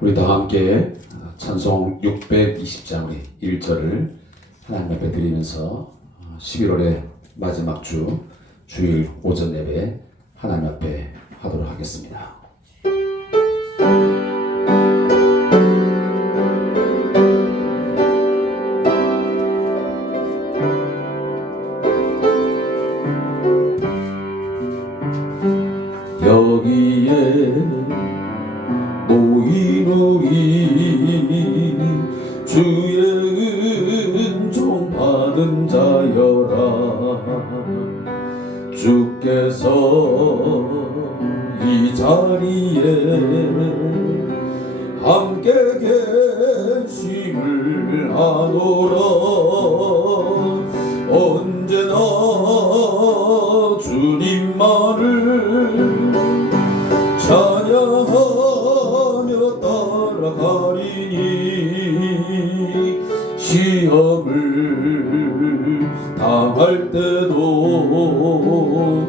우리 다 함께 찬송 620장 우리 1절을 하나님 앞에 드리면서 11월의 마지막 주 주일 오전 예배 하나님 앞에 하도록 하겠습니다. 여기에 모인 우리 주의 은총 받은 자여라. 주께서 이 자리에 함께 계심을 아노라. 언제나 주님만을 찬양하며 따라가리니 시험을 당할 때도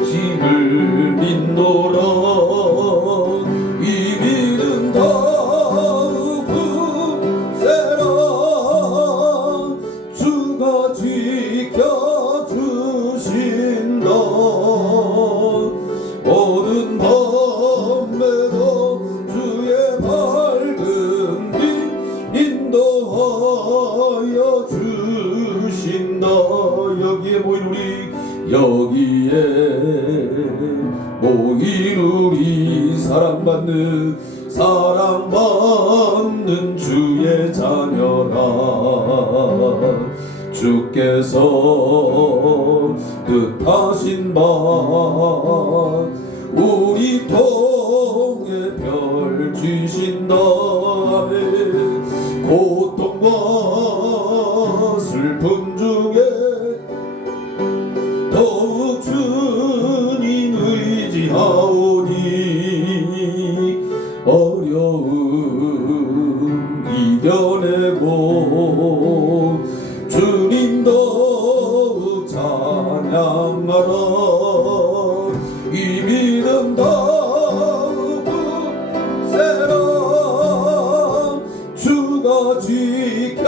정심을 믿노라. 이 믿음 더욱 굳세라. 주가 지켜주신다. 모든 밤에도 주의 밝은 빛 인도하여 주신다. 여기에 모인 우리 사랑받는 주의 자녀라. 주께서 뜻하신 바 우리 통에 펼치신다. 아멘. 고통과 슬픔 중에 더욱 주님 의지하오니 어려움 이겨내고 주님 더욱 찬양하라. 이 믿음 더욱 굳세라. 주가 지켜주신다.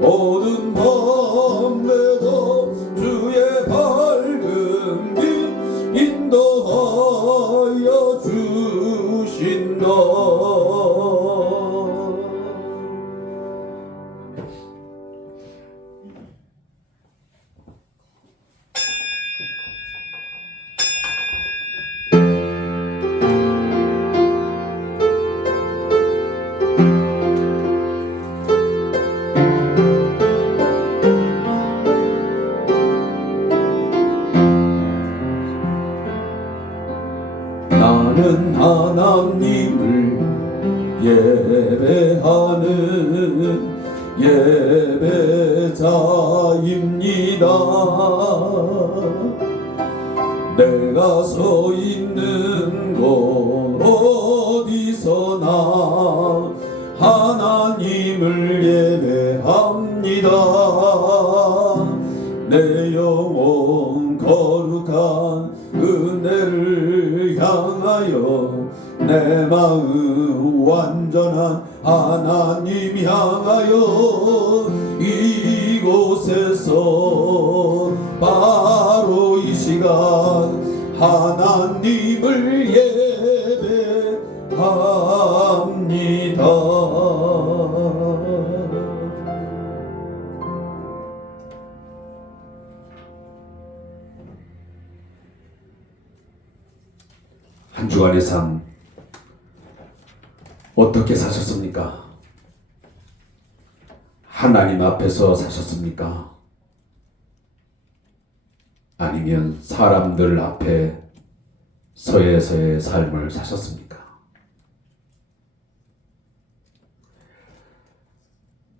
모든 밤에도 주의 밝은 빛 인도하여 주신다. 나는 하나님을 예배하는 예배자입니다. 내가 서 있는 곳 어디서나 하나님을 예배합니다. 내 영혼 거룩한 은혜를 향하여 내 마음 완전한 하나님 향하여 이곳에서 바로 이 시간 하나님을 예배합니다. 한 주간의 삶 어떻게 사셨습니까? 하나님 앞에서 사셨습니까? 아니면 사람들 앞에 서서의 삶을 사셨습니까?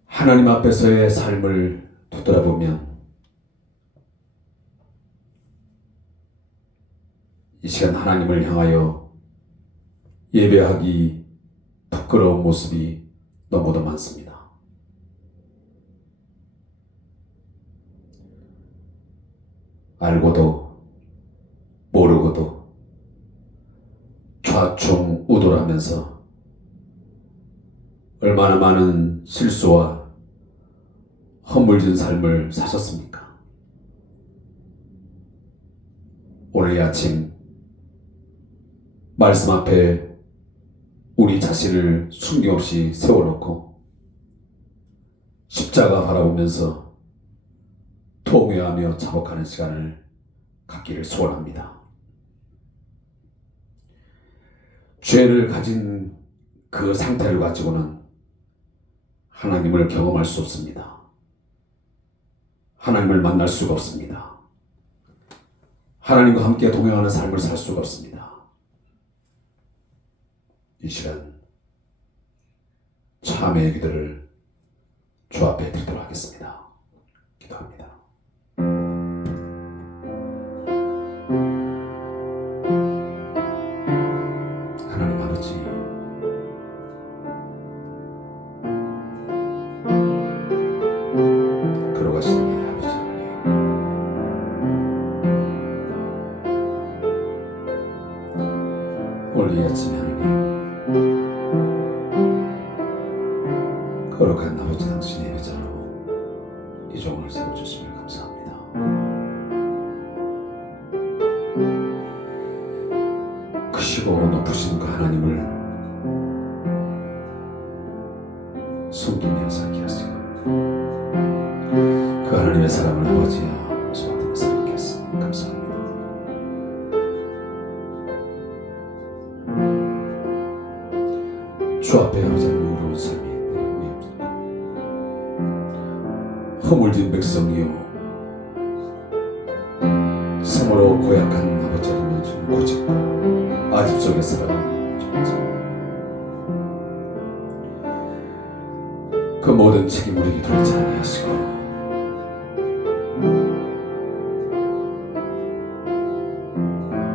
하나님 앞에서의 삶을 되돌아보면 이 시간 하나님을 향하여 예배하기 부끄러운 모습이 너무도 많습니다. 알고도 좌충우돌하면서 얼마나 많은 실수와 허물진 삶을 사셨습니까? 오늘 이 아침 말씀 앞에 우리 자신을 숨김없이 세워놓고 십자가 바라보면서 통회하며 자복하는 시간을 갖기를 소원합니다. 죄를 가진 그 상태를 가지고는 하나님을 경험할 수 없습니다. 하나님을 만날 수가 없습니다. 하나님과 함께 동행하는 삶을 살 수가 없습니다. 이 시간 참회의 기도를 주 앞에 드리도록 하겠습니다. 기도합니다. 하나님 아버지, 걸어가시는 나의 아버지 하나님, 오늘 이 아침에 하나님 거룩한 아버지 당신의 예배자로 이 종을 세워주심을 감사합니다. 크시고 높으신 그 하나님을 숨기며 살게 하시고 그 하나님의 사랑을 아버지야 저한테 살게 하시니 감사합니다. 주 앞에 아버지 하나님 어려운 삶이 허물진 백성이요 성으로 고약한 아버지 하나님의 좀 고집과 아집 속에 살아가는 그 모든 책임 우리에게 돌리지 아니하시고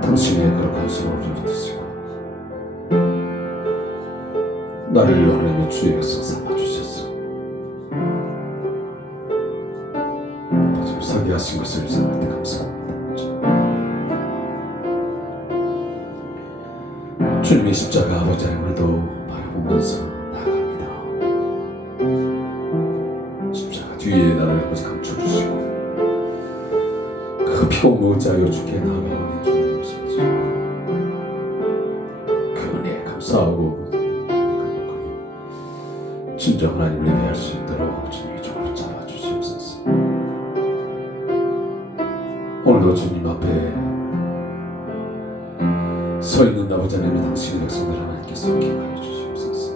당신의 거룩한 손으로 우리를 드시고 나를 하나님의 주의 백성 삼아주셔서 지금 서게 하신 것을 생각할 때 감사합니다. 주님의 십자가 아버지 하나님을도 바라보면서 나아갑니다. 십자가 뒤에 나를 아버지 감춰주시고 그 피 의지하여 주께 나아가오니 주님 오소서. 그 은혜에 감사하고 진정 하나님을 예배할 수 있도록 주님이 종을 잡아주시옵소서. 오늘도 주님 앞에 서 있는 아버지 하나님 당신의 백성들 하나님께 섬기게 주시옵소서.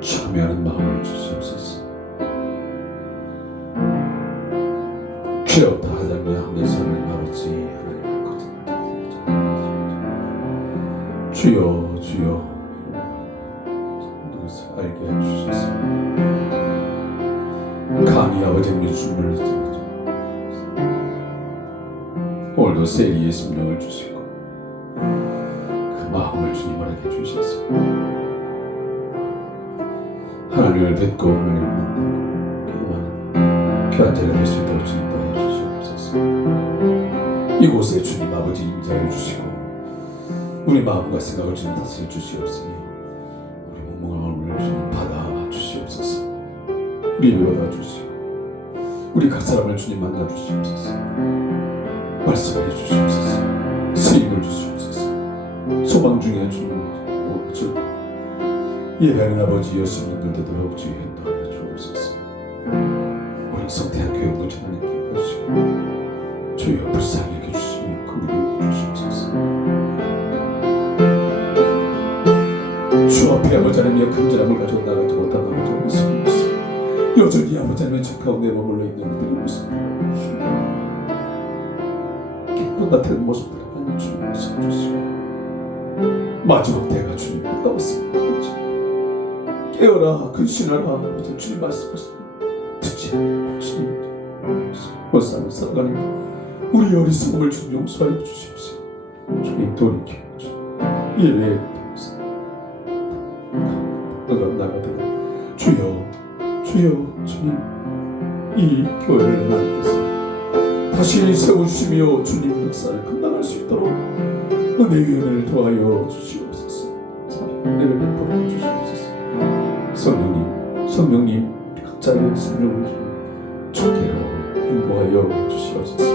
참여하는 마음을 주시옵소서. 죄 없다 하자며 하면서 하나님 아버지 하나님의 거듭날 주여 주여 누구서 알게 해주셔서 감히 아버지의 주님을 오늘도 세리의 심령을 주시고 그 마음을 주님에게 주셔서 하나님을 뵙고 하나님을 만나고 교환하는 귀한 자가 될 수 있도록 주님 도와주시옵소서. 이곳에 주님 아버지 임자해 주시고 우리 마음과 생각을 주님 다스려 주시옵시니 우리 몸을 주님 받아 주시옵소서. 우리 예배 받아 주시고 우리 각 사람을 주님 만나 주시옵소서. 말씀해 주시옵소서. 쓰임을 주시옵소서. 소망 중에 주님 예배하는 아버지 여신분들 되도록 주의 인도하여 주옵소서. 우리 성태한 교회 공동체 하나님께 하시고 주여 불쌍히 여겨주시며 긍휼히 여겨주시옵소서. 주 앞에 아버지 하나님의 간절함을 가지고 나가지 못한 아버지 하나님의 성도로서 여전히 아버지 하나님의 저 가운데 머물러 있는 그들의 모습을 기쁜 같은 모습을 하나님 주님 서주시고 마지막 때가 주님 나왔습니다. 깨어라 근신하라 아버지 주님 말씀하시니 듣지 않고 주님 벌써 살아가는 우리 어리석음을 주님 용서하여 주십시오. 주님 돌이켜 예배에 너가 나가되고 주여 주여 주님 이 교회를 하나님께서 다시 세워주시며 주님 역사를 감당할 수 있도록 은혜를 더하여 주시옵소서. 은혜를 베풀어 주시옵소서. 성령님 우리 각자의 심령을 주께로 인도하여 주시옵소서.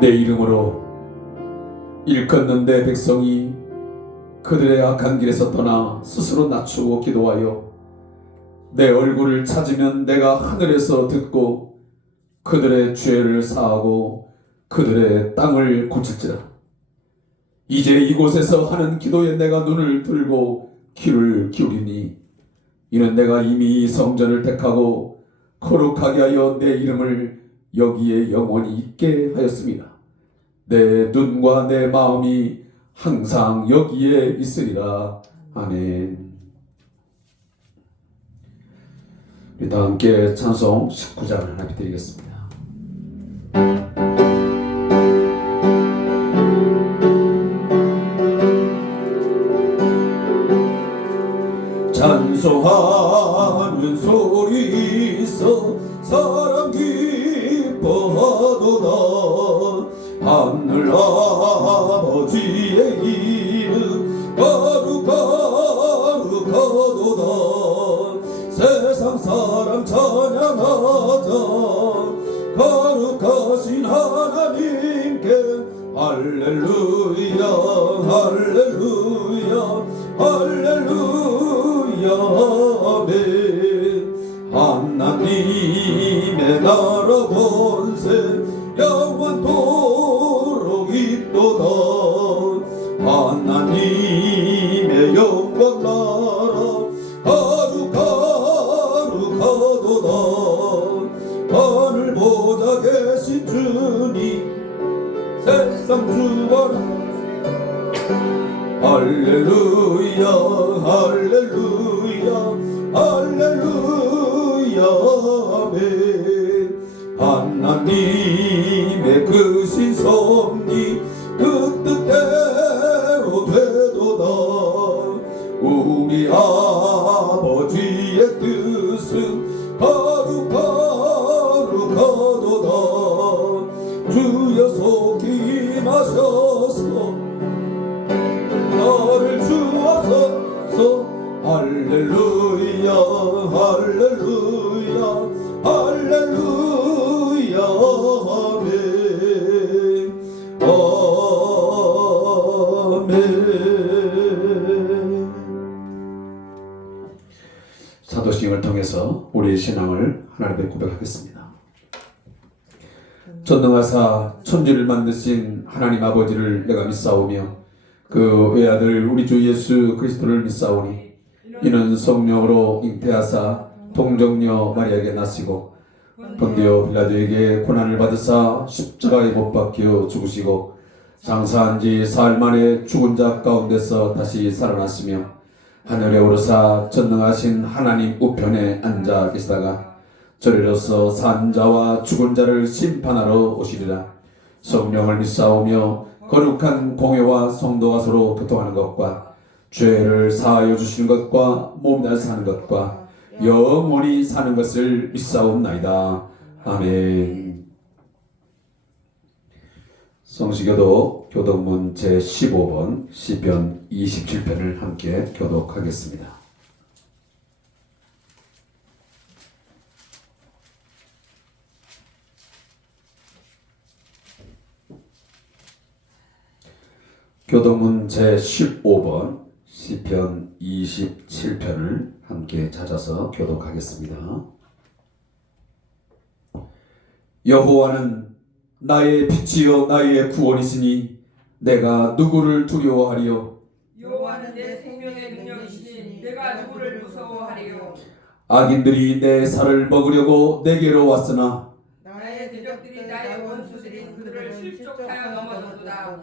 내 이름으로 일컫는 내 백성이 그들의 악한 길에서 떠나 스스로 낮추고 기도하여 내 얼굴을 찾으면 내가 하늘에서 듣고 그들의 죄를 사하고 그들의 땅을 고칠지라. 이제 이곳에서 하는 기도에 내가 눈을 들고 귀를 기울이니 이는 내가 이미 성전을 택하고 거룩하게 하여 내 이름을 여기에 영원히 있게 하였습니다. 내 눈과 내 마음이 항상 여기에 있으리라. 아멘. 우리 다 함께 찬송 19장을 하나 드리겠습니다. 찬송하는 소리 있어 사람 기뻐하도다. 하늘 아버지의 이름 거룩하도다. 세상 사람 찬양하자. 거룩하신 하나님께 할렐루야 할렐루야 할렐루야 아멘. 하나님의 나라 권세 영원토록 있도다. 하나님의 영광 나라 거룩하도다. 하늘 보좌 계신 주님 세상 주원 할렐루야 할렐루야 할렐루야 아멘. 하나님의 크신 섭리 그 뜻대로 되도다. 우리 아버지의 뜻은 거룩하도다. 주여 속히 임하셔서 너를 주옵소서. 할렐루야 할렐루야 할렐루야 아멘 아멘. 사도행을 통해서 우리의 신앙을 하나님 앞에 고백하겠습니다. 전능하사 천지를 만드신 하나님 아버지를 내가 믿사오며 그 외아들 우리 주 예수 그리스도를 믿사오니 이는 성령으로 잉태하사 동정녀 마리아에게 나시고 본디오 빌라도에게 고난을 받으사 십자가에 못 박혀 죽으시고 장사한 지 사흘 만에 죽은 자 가운데서 다시 살아났으며 하늘에 오르사 전능하신 하나님 우편에 앉아 계시다가 저리로서 산 자와 죽은 자를 심판하러 오시리라. 성령을 믿사오며 거룩한 공회와 성도가 서로 교통하는 것과 죄를 사하여 주시는 것과 몸날 사는 것과 영원히 사는 것을 믿사옵나이다. 아멘. 성시교독 교독문 제15번 시편 27편을 함께 교독하겠습니다. 교독문 제15번 시편 27편을 함께 찾아서 교독하겠습니다. 여호와는 나의 빛이요 나의 구원이시니 내가 누구를 두려워하리요. 여호와는 내 생명의 능력이시니 내가 누구를 무서워하리요. 악인들이 내 살을 먹으려고 내게로 왔으나 나의 대적들이 나의 원수들이 그들을 실족하여 넘어졌도다.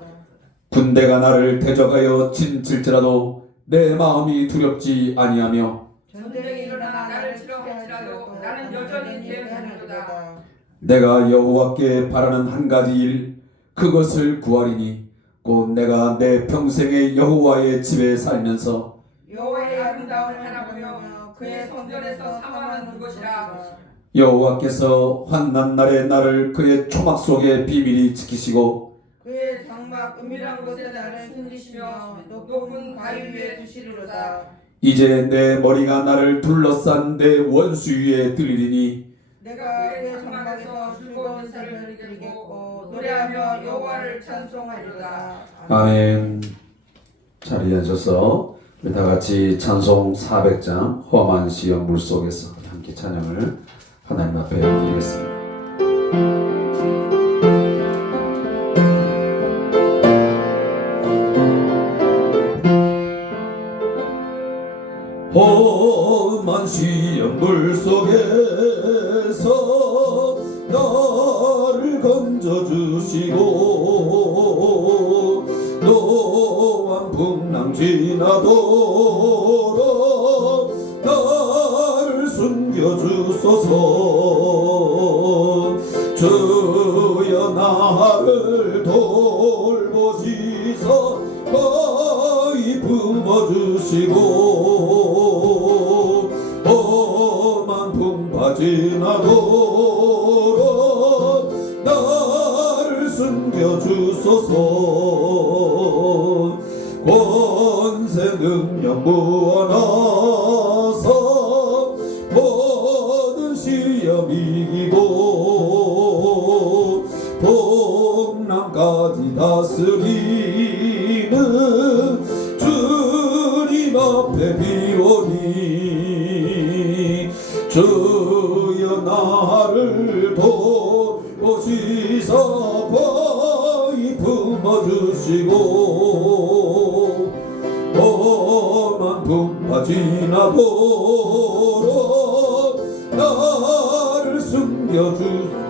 군대가 나를 대적하여 친칠지라도 내 마음이 두렵지 아니하며 전쟁이 일어나 나를 치러 할지라도 나는 여전히 대응하는도다. 내가 여호와께 바라는 한 가지 일 그것을 구하리니 곧 내가 내 평생의 여호와의 집에 살면서 여호와의 아름다운 하나고요 그의 성전에서 사망하는 것이라. 여호와께서 환난 날에 나를 그의 초막 속에 비밀히 지키시고 그의 장막 은밀한 곳에 나를 숨기시며 높은 바위 위에 두시리로다. 이제 내 머리가 나를 둘러싼 내 원수 위에 들리리니 내가 그의 장막에서 즐거운 삶을 드리겠고 노래하며 여호와를 찬송하리로다. 아멘. 자리에 앉아서 우리 다 같이 찬송 400장 험한 시험 물속에서 함께 찬양을 하나님 앞에 드리겠습니다. 험한 시험 물속에서 나를 건져주시고 또한 풍랑 지나도록 나를 숨겨주소서. 주여 나를 돌보시서 거의 품어주시고 험한 풍파 지나도록 나를 숨겨주소서. 권세 능력 무한하사 모든 시험 이기고 풍랑까지 다스리는 주님 앞에 비오니 주여 나를 돌보시사 거의 품어주시고 험한 풍파 지나도록 나를 숨겨주시고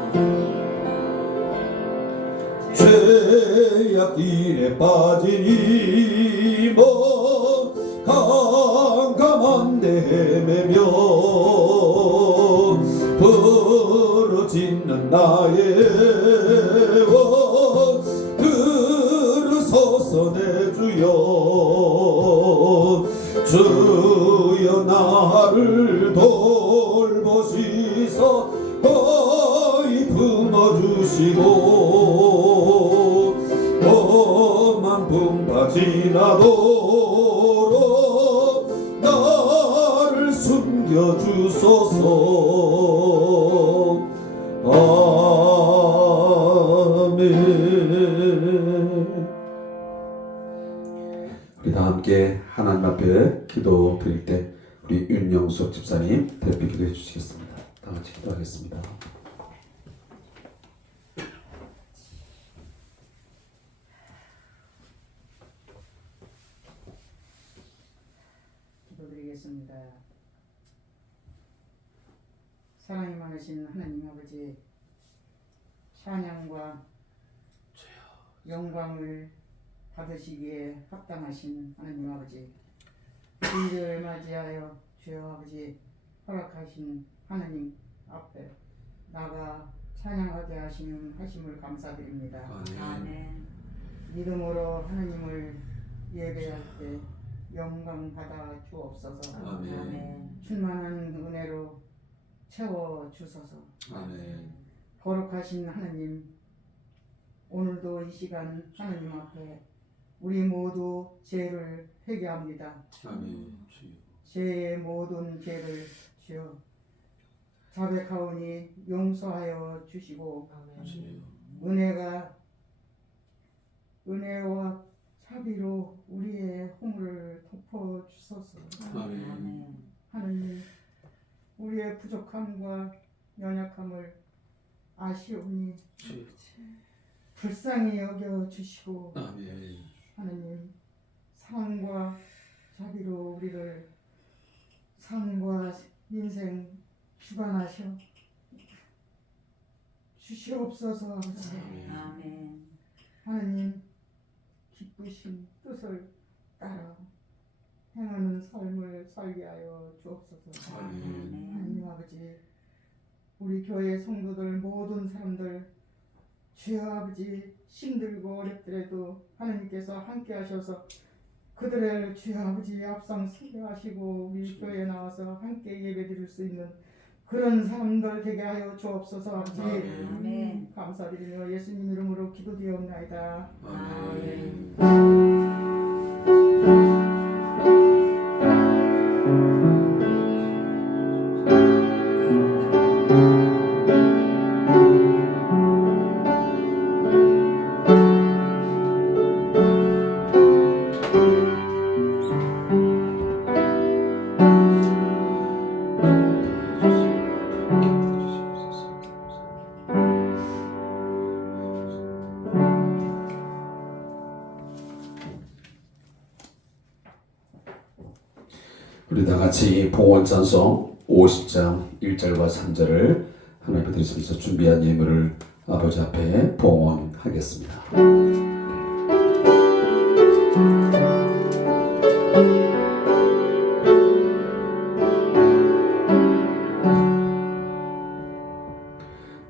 죄악길에 빠지니 뭐 깜깜한데 헤매며 부르짖는 나의 원 들으소서 내 주여. 주여 나를 돌보시서 거의 품어주시고 험한 풍파 지나도록 나를 숨겨주소서. 아멘. 우리 다 함께 하나님 앞에 기도 드릴 때 우리 윤영숙 집사님 대표 기도해 주시겠습니다. 다 같이 기도하겠습니다. 기도드리겠습니다. 사랑이 많으신 하나님 아버지, 찬양과 영광을 받으시기에 합당하신 하나님 아버지, 주일을 맞이하여 주여 아버지 허락하신 하나님 앞에 나가 찬양하게 하심을 감사드립니다. 아멘. 믿음으로 하나님을 예배할 때 영광 받아 주옵소서. 아멘. 충만한 은혜로 채워 주소서. 아멘. 거룩하신 하나님, 오늘도 이 시간 하나님 앞에 우리 모두 죄를 회개합니다. 아멘. 죄의 모든 죄를 주여 자백하오니 용서하여 주시고 은혜와 자비로 우리의 허물을 덮어 주소서. 아멘. 하나님, 우리의 부족함과 연약함을 아시오니 불쌍히 여겨 주시고 아멘. 하나님, 사랑과 자비로 우리를 삶과 인생 주관하셔 주시옵소서. 아멘. 하나님, 기쁘신 뜻을 따라 행하는 삶을 살게 하여 주옵소서. 아멘. 하나님 아버지, 우리 교회 성도들 모든 사람들 주여 아버지 힘들고 어렵더라도 하나님께서 함께 하셔서 그들을 주여 아버지 앞장서게 하시고 우리 교회에 나와서 함께 예배드릴 수 있는 그런 사람들 되게 하여 주옵소서. 아버지 아멘. 감사드리며 예수님 이름으로 기도드리옵나이다. 아멘. 우리 다 같이 봉헌 찬송 50장 1절과 3절을 하나님 앞에 드리면서 준비한 예물을 아버지 앞에 봉헌하겠습니다.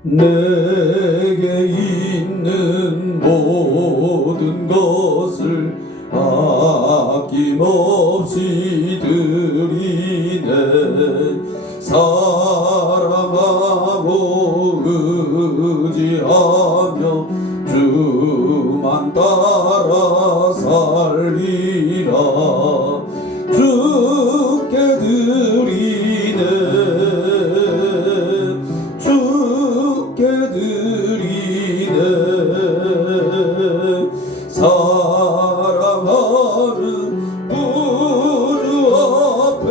내게 있는 모든 것을 아낌없이 드리네. 사랑하고 의지하며 주만 따라 살리라. 주께 드리네. 주께 드리네. 사랑하는 구주 앞에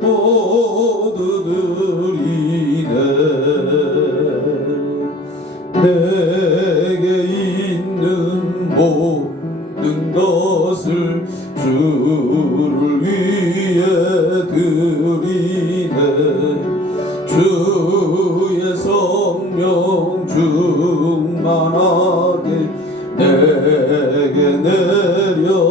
모두 드리네. 내게 있는 모든 것을 주를 위해 드리네. 주의 성령 충만하게 내게 내려주소서.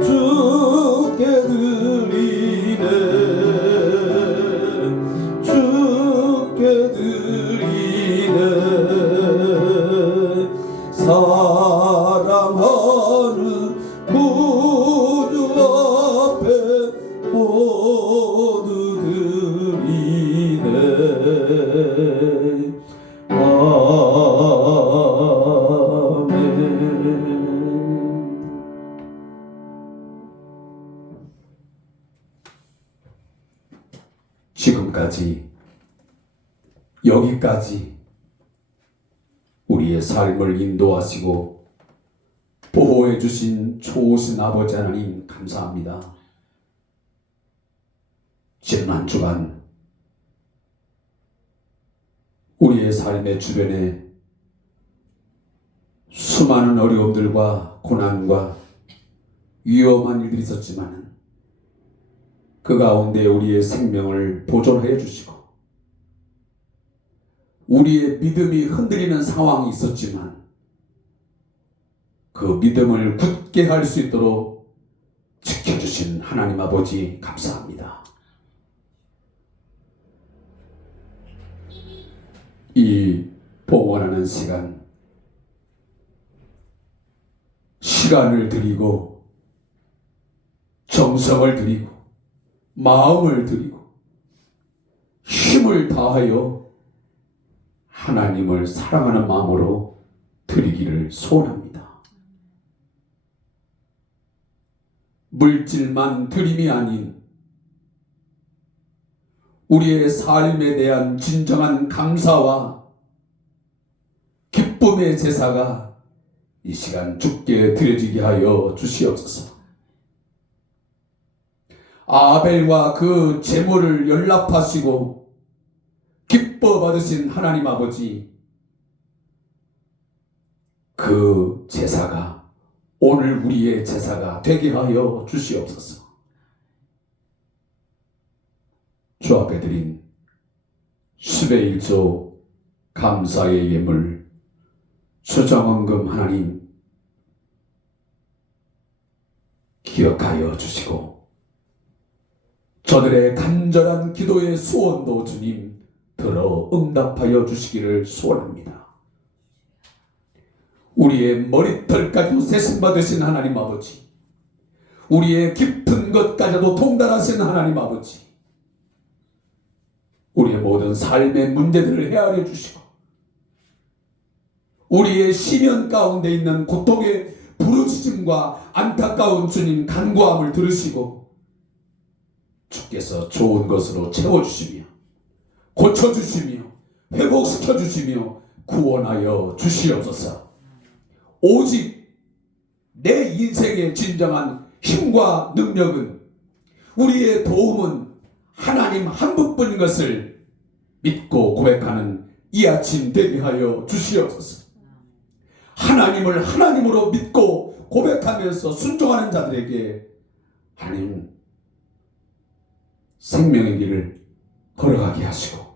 주께 드리네. 주께 드리네. 사랑하는 구주 앞에 모두 드리네. 아멘. 지금까지 여기까지 우리의 삶을 인도하시고 보호해 주신 좋으신 아버지 하나님 감사합니다. 지난 한 주간 우리의 삶의 주변에 수많은 어려움들과 고난과 위험한 일들이 있었지만 그 가운데 우리의 생명을 보존하여 주시고 우리의 믿음이 흔들리는 상황이 있었지만 그 믿음을 굳게 할 수 있도록 지켜주신 하나님 아버지 감사합니다. 이 봉헌하는 시간을 드리고 정성을 드리고 마음을 드리고 힘을 다하여 하나님을 사랑하는 마음으로 드리기를 소원합니다. 물질만 드림이 아닌 우리의 삶에 대한 진정한 감사와 기쁨의 제사가 이 시간 주께 드려지게 하여 주시옵소서. 아벨과 그 제물을 연락하시고 기뻐 받으신 하나님 아버지, 그 제사가 오늘 우리의 제사가 되게 하여 주시옵소서. 주 앞에 드린 10의 1조 감사의 예물 수정헌금 하나님 기억하여 주시고 저들의 간절한 기도의 소원도 주님 들어 응답하여 주시기를 소원합니다. 우리의 머리털까지도 세심받으신 하나님 아버지, 우리의 깊은 것까지도 통달하신 하나님 아버지, 우리의 모든 삶의 문제들을 헤아려 주시고 우리의 시련 가운데 있는 고통의 부르짖음과 안타까운 주님 간구함을 들으시고 주께서 좋은 것으로 채워주시며 고쳐주시며 회복시켜주시며 구원하여 주시옵소서. 오직 내 인생의 진정한 힘과 능력은, 우리의 도움은 하나님 한 분뿐인 것을 믿고 고백하는 이 아침 되게 하여 주시옵소서. 하나님을 하나님으로 믿고 고백하면서 순종하는 자들에게 하나님 생명의 길을 걸어가게 하시고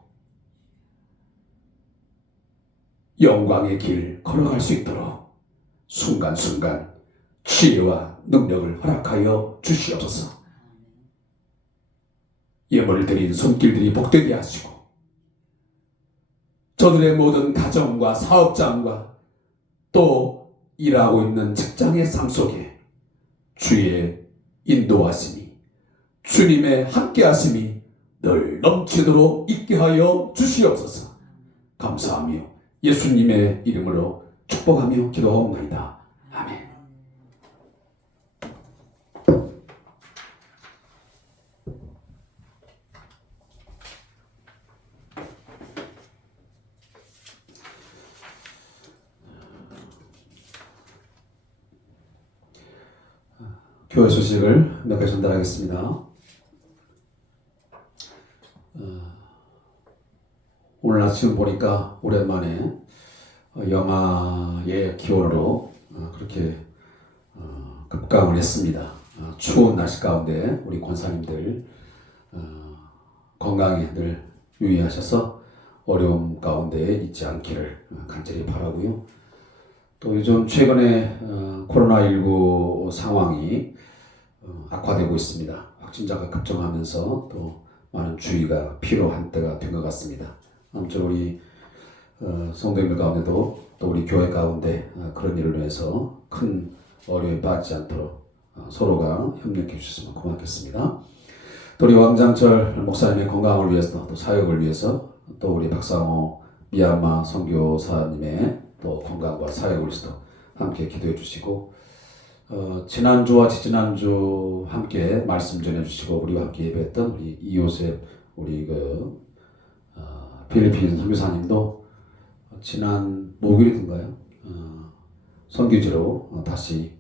영광의 길 걸어갈 수 있도록 순간순간 지혜와 능력을 허락하여 주시옵소서. 예물을 드린 손길들이 복되게 하시고 저들의 모든 가정과 사업장과 또 일하고 있는 직장의 삶 속에 주의 인도하심이, 주님의 함께하심이 늘 넘치도록 있게 하여 주시옵소서. 감사하며 예수님의 이름으로 축복하며 기도하옵나이다. 아멘. 교회 소식을 몇 가지 전달하겠습니다. 오늘 아침 보니까 오랜만에 영하의 기온으로 그렇게 급강을 했습니다. 추운 날씨 가운데 우리 권사님들 건강에 늘 유의하셔서 어려움 가운데 있지 않기를 간절히 바라고요. 또 요즘 최근에 코로나19 상황이 악화되고 있습니다. 확진자가 급증하면서 또 많은 주의가 필요한 때가 된 것 같습니다. 아무쪼록 우리 성도님들 가운데도 또 우리 교회 가운데 그런 일을 위해서 큰 어려움에 빠지지 않도록 서로가 협력해 주셨으면 고맙겠습니다. 또 우리 왕장철 목사님의 건강을 위해서 또 사역을 위해서 또 우리 박상호 미얀마 선교사님의 또 건강과 사역을 위해서 함께 기도해 주시고 지난주와 지지난주 함께 말씀 전해 주시고 우리와 함께 예배했던 우리 이요셉 우리 필리핀 선교사님도 지난 목요일인가요? 선교지로 다시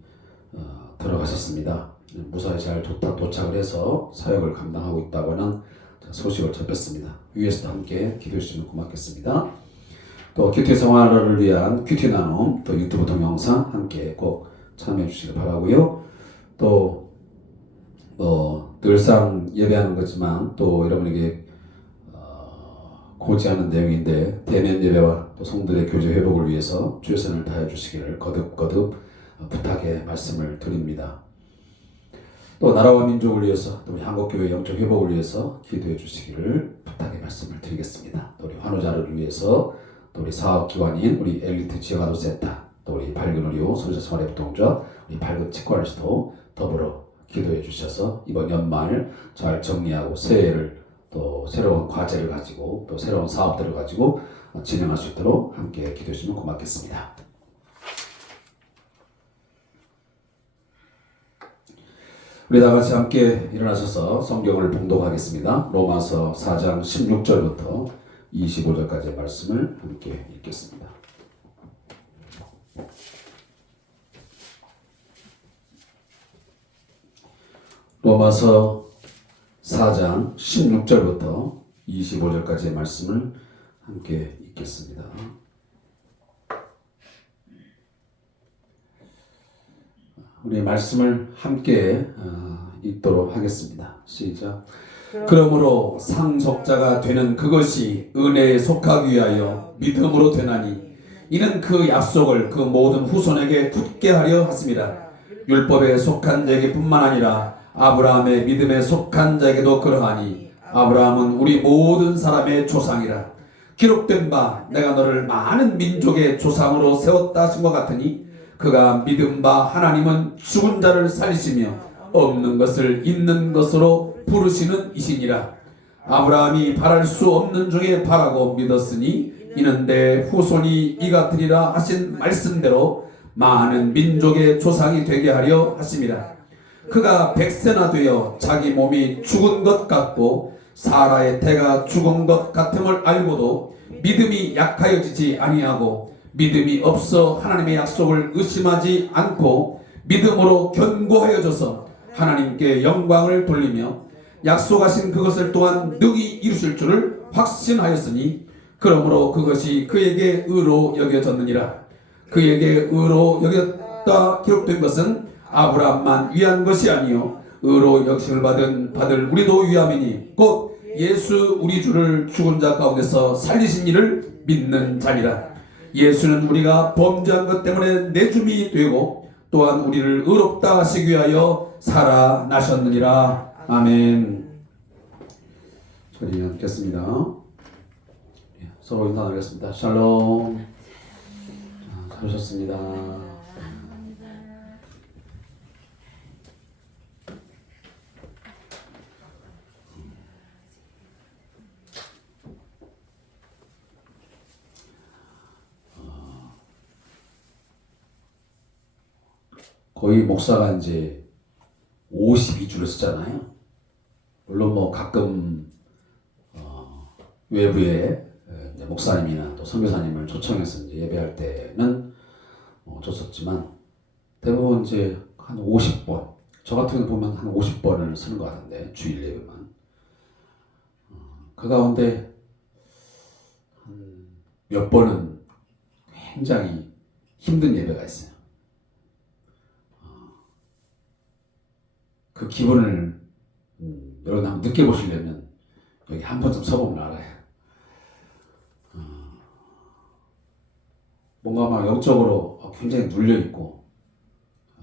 들어가셨습니다. 무사히 잘 도착을 해서 사역을 감당하고 있다고는 소식을 접했습니다. 위에서도 함께 기도해 주시면 고맙겠습니다. 또 큐티 생활을 위한 큐티 나눔 또 유튜브 동영상 함께 꼭 참여해 주시길 바라고요. 또 늘상 예배하는 거지만 또 여러분에게 고지하는 내용인데 대면 예배와 또 성도의 교제 회복을 위해서 최선을 다해 주시기를 거듭 부탁의 말씀을 드립니다. 또 나라와 민족을 위해서 또 우리 한국교회 영적 회복을 위해서 기도해 주시기를 부탁의 말씀을 드리겠습니다. 또 우리 환우자를 위해서 또 우리 사업기관인 우리 엘리트 지역아동센터 또 우리 밝은 의료 소유자생활협동조 우리 밝은 치과를도 더불어 기도해 주셔서 이번 연말 잘 정리하고 새해를 또 새로운 과제를 가지고 또 새로운 사업들을 가지고 진행할 수 있도록 함께 기도해 주시면 고맙겠습니다. 우리 다 같이 함께 일어나셔서 성경을 봉독하겠습니다. 로마서 4장 16절부터 25절까지의 말씀을 함께 읽겠습니다. 로마서 4장 16절부터 25절까지의 말씀을 함께 읽겠습니다. 우리 말씀을 함께 읽도록 하겠습니다. 시작. 그러므로 상속자가 되는 그것이 은혜에 속하기 위하여 믿음으로 되나니 이는 그 약속을 그 모든 후손에게 굳게 하려 하심이라. 율법에 속한 자에게뿐만 아니라 아브라함의 믿음에 속한 자에게도 그러하니 아브라함은 우리 모든 사람의 조상이라. 기록된 바 내가 너를 많은 민족의 조상으로 세웠다 하신 것 같으니 그가 믿은 바 하나님은 죽은 자를 살리시며 없는 것을 있는 것으로 부르시는 이시니라. 아브라함이 바랄 수 없는 중에 바라고 믿었으니 이는 내 후손이 이같으리라 하신 말씀대로 많은 민족의 조상이 되게 하려 하심이라. 그가 100세나 되어 자기 몸이 죽은 것 같고 사라의 태가 죽은 것 같음을 알고도 믿음이 약하여지지 아니하고 믿음이 없어 하나님의 약속을 의심하지 않고 믿음으로 견고하여져서 하나님께 영광을 돌리며 약속하신 그것을 또한 능히 이루실 줄을 확신하였으니 그러므로 그것이 그에게 의로 여겨졌느니라. 그에게 의로 여겼다 기록된 것은 아브라함만 위한 것이 아니요 의로 역식을 받을 우리도 위함이니 곧 예수 우리 주를 죽은 자 가운데서 살리신 이를 믿는 자니라. 예수는 우리가 범죄한 것 때문에 내줌이 되고 또한 우리를 의롭다 하시기 위하여 살아나셨느니라. 아멘. 저리 앉겠습니다. 서로 인사 나누겠습니다. 샬롬. 잘 오셨습니다. 거의 목사가 이제 52주를 쓰잖아요. 물론 뭐 가끔 외부에 이제 목사님이나 또 선교사님을 초청해서 이제 예배할 때는 줬었지만 대부분 이제 한 50번, 저 같은 경우 보면 한 50번을 쓰는 것 같은데 주일 예배만. 그 가운데 한 몇 번은 굉장히 힘든 예배가 있어요. 그 기분을 여러분 한번 느껴보시려면 여기 한 번쯤 서보면 알아요. 뭔가 막 영적으로 굉장히 눌려있고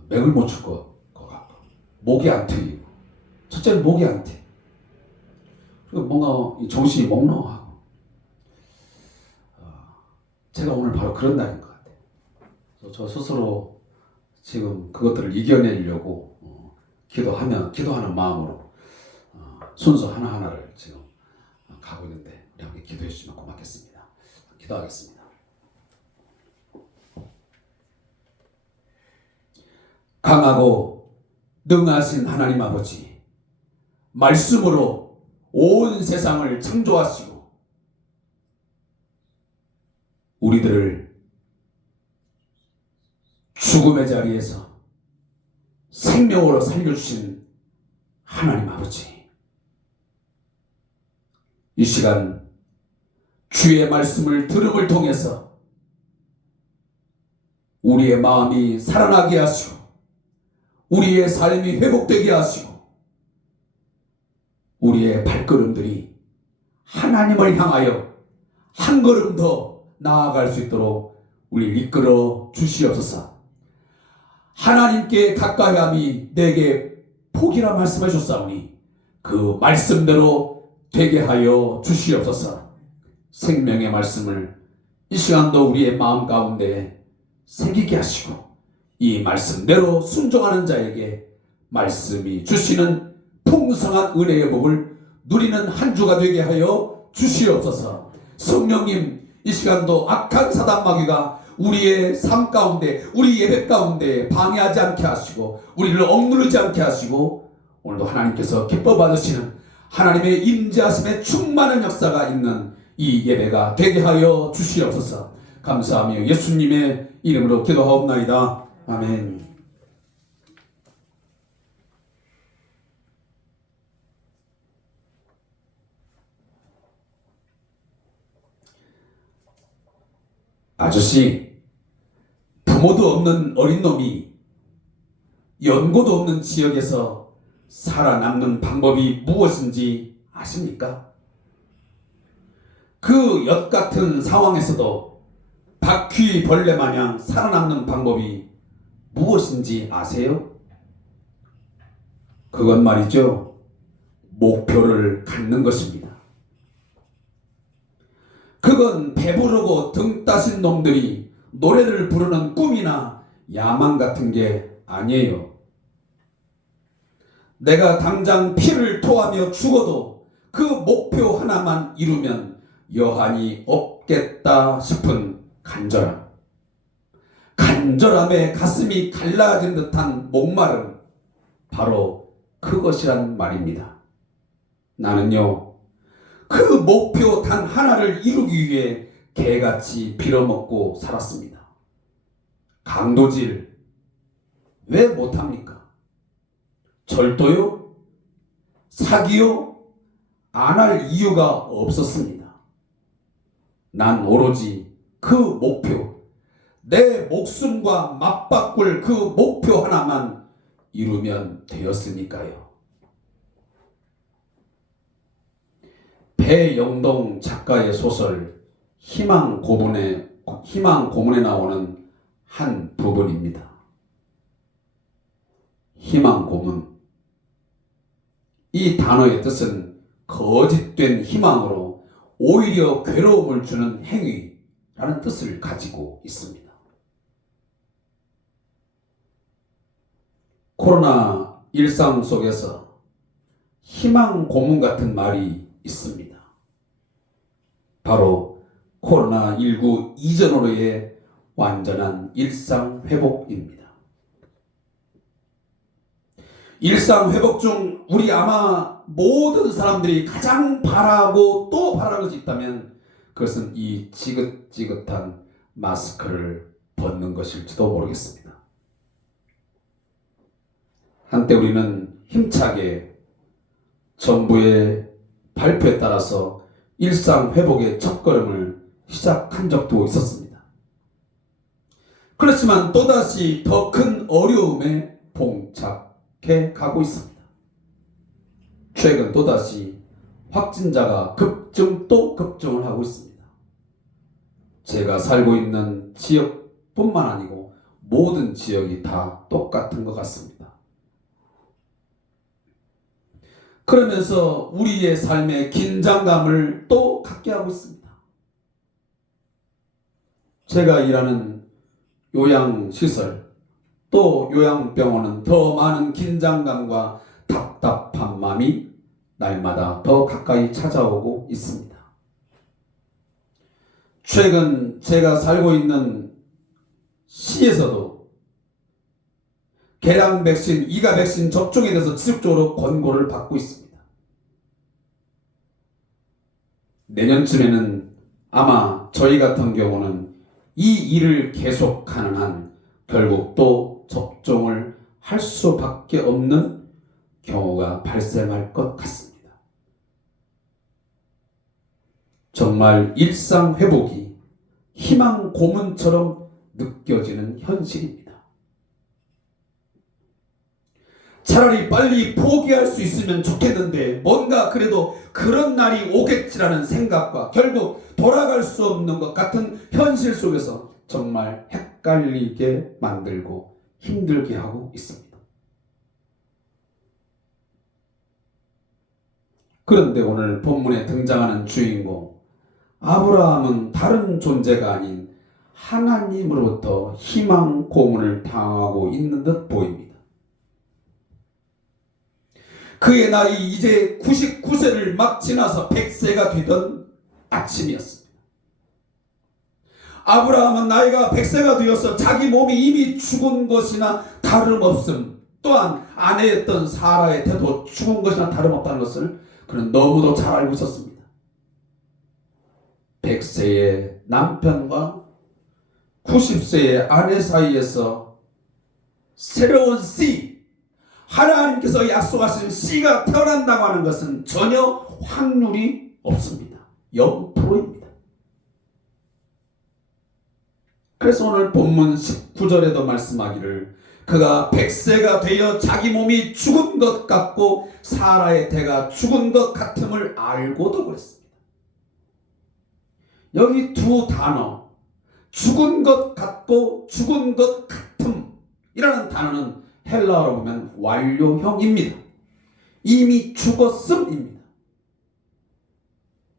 맥을 못 출 것 같고 목이 안 트이고, 첫째는 목이 안 트이고 그리고 뭔가 정신이 몽롱하고, 제가 오늘 바로 그런 날인 것 같아요. 그래서 저 스스로 지금 그것들을 이겨내려고 기도하는 마음으로 순서 하나하나를 지금 가고 있는데 우리 함께 기도해 주시면 고맙겠습니다. 기도하겠습니다. 강하고 능하신 하나님 아버지, 말씀으로 온 세상을 창조하시고 우리들을 죽음의 자리에서 생명으로 살려주신 하나님 아버지, 이 시간 주의 말씀을 들음을 통해서 우리의 마음이 살아나게 하시고 우리의 삶이 회복되게 하시고 우리의 발걸음들이 하나님을 향하여 한 걸음 더 나아갈 수 있도록 우리를 이끌어 주시옵소서. 하나님께 가까이함이 내게 복이라 말씀해 주셨사오니 그 말씀대로 되게 하여 주시옵소서. 생명의 말씀을 이 시간도 우리의 마음 가운데 새기게 하시고 이 말씀대로 순종하는 자에게 말씀이 주시는 풍성한 은혜의 복을 누리는 한 주가 되게 하여 주시옵소서. 성령님, 이 시간도 악한 사단 마귀가 우리의 삶 가운데, 우리 예배 가운데 방해하지 않게 하시고 우리를 억누르지 않게 하시고 오늘도 하나님께서 기뻐 받으시는 하나님의 임재하심의 충만한 역사가 있는 이 예배가 되게 하여 주시옵소서. 감사하며 예수님의 이름으로 기도하옵나이다. 아멘. 아저씨, 부모도 없는 어린 놈이 연고도 없는 지역에서 살아남는 방법이 무엇인지 아십니까? 그 엿 같은 상황에서도 바퀴벌레 마냥 살아남는 방법이 무엇인지 아세요? 그건 말이죠, 목표를 갖는 것입니다. 그 그건 배부르고 등 따신 놈들이 노래를 부르는 꿈이나 야망 같은 게 아니에요. 내가 당장 피를 토하며 죽어도 그 목표 하나만 이루면 여한이 없겠다 싶은 간절함에 가슴이 갈라진 듯한 목마름, 바로 그것이란 말입니다. 나는요, 그 목표 단 하나를 이루기 위해 개같이 빌어먹고 살았습니다. 강도질 왜 못합니까? 절도요? 사기요? 안 할 이유가 없었습니다. 난 오로지 그 목표, 내 목숨과 맞바꿀 그 목표 하나만 이루면 되었으니까요. 배영동 작가의 소설 희망 고문에 나오는 한 부분입니다. 희망 고문. 이 단어의 뜻은 거짓된 희망으로 오히려 괴로움을 주는 행위라는 뜻을 가지고 있습니다. 코로나 일상 속에서 희망 고문 같은 말이 있습니다. 바로 코로나19 이전으로의 완전한 일상 회복입니다. 일상 회복 중 우리 아마 모든 사람들이 가장 바라고 또 바라는 것이 있다면 그것은 이 지긋지긋한 마스크를 벗는 것일지도 모르겠습니다. 한때 우리는 힘차게 정부의 발표에 따라서 일상 회복의 첫걸음을 시작한 적도 있었습니다. 그렇지만 또다시 더 큰 어려움에 봉착해 가고 있습니다. 최근 또다시 확진자가 급증을 하고 있습니다. 제가 살고 있는 지역뿐만 아니고 모든 지역이 다 똑같은 것 같습니다. 그러면서 우리의 삶의 긴장감을 또 갖게 하고 있습니다. 제가 일하는 요양시설, 또 요양병원은 더 많은 긴장감과 답답한 마음이 날마다 더 가까이 찾아오고 있습니다. 최근 제가 살고 있는 시에서도 계량 백신, 이가 백신 접종에 대해서 지속적으로 권고를 받고 있습니다. 내년쯤에는 아마 저희 같은 경우는 이 일을 계속하는 한 결국 또 접종을 할 수밖에 없는 경우가 발생할 것 같습니다. 정말 일상 회복이 희망 고문처럼 느껴지는 현실입니다. 차라리 빨리 포기할 수 있으면 좋겠는데 뭔가 그래도 그런 날이 오겠지라는 생각과 결국 돌아갈 수 없는 것 같은 현실 속에서 정말 헷갈리게 만들고 힘들게 하고 있습니다. 그런데 오늘 본문에 등장하는 주인공 아브라함은 다른 존재가 아닌 하나님으로부터 희망 고문을 당하고 있는 듯 보입니다. 그의 나이 이제 99세를 막 지나서 100세가 되던 아침이었습니다. 아브라함은 나이가 100세가 되어서 자기 몸이 이미 죽은 것이나 다름없음, 또한 아내였던 사라의 태도 죽은 것이나 다름없다는 것을 그는 너무도 잘 알고 있었습니다. 100세의 남편과 90세의 아내 사이에서 새로운 씨, 하나님께서 약속하신 씨가 태어난다고 하는 것은 전혀 확률이 없습니다. 0%입니다. 그래서 오늘 본문 19절에도 말씀하기를 그가 100세가 되어 자기 몸이 죽은 것 같고 사라의 태가 죽은 것 같음을 알고도 그랬습니다. 여기 두 단어, 죽은 것 같고 죽은 것 같음이라는 단어는 헬라어로 보면 완료형입니다. 이미 죽었음입니다.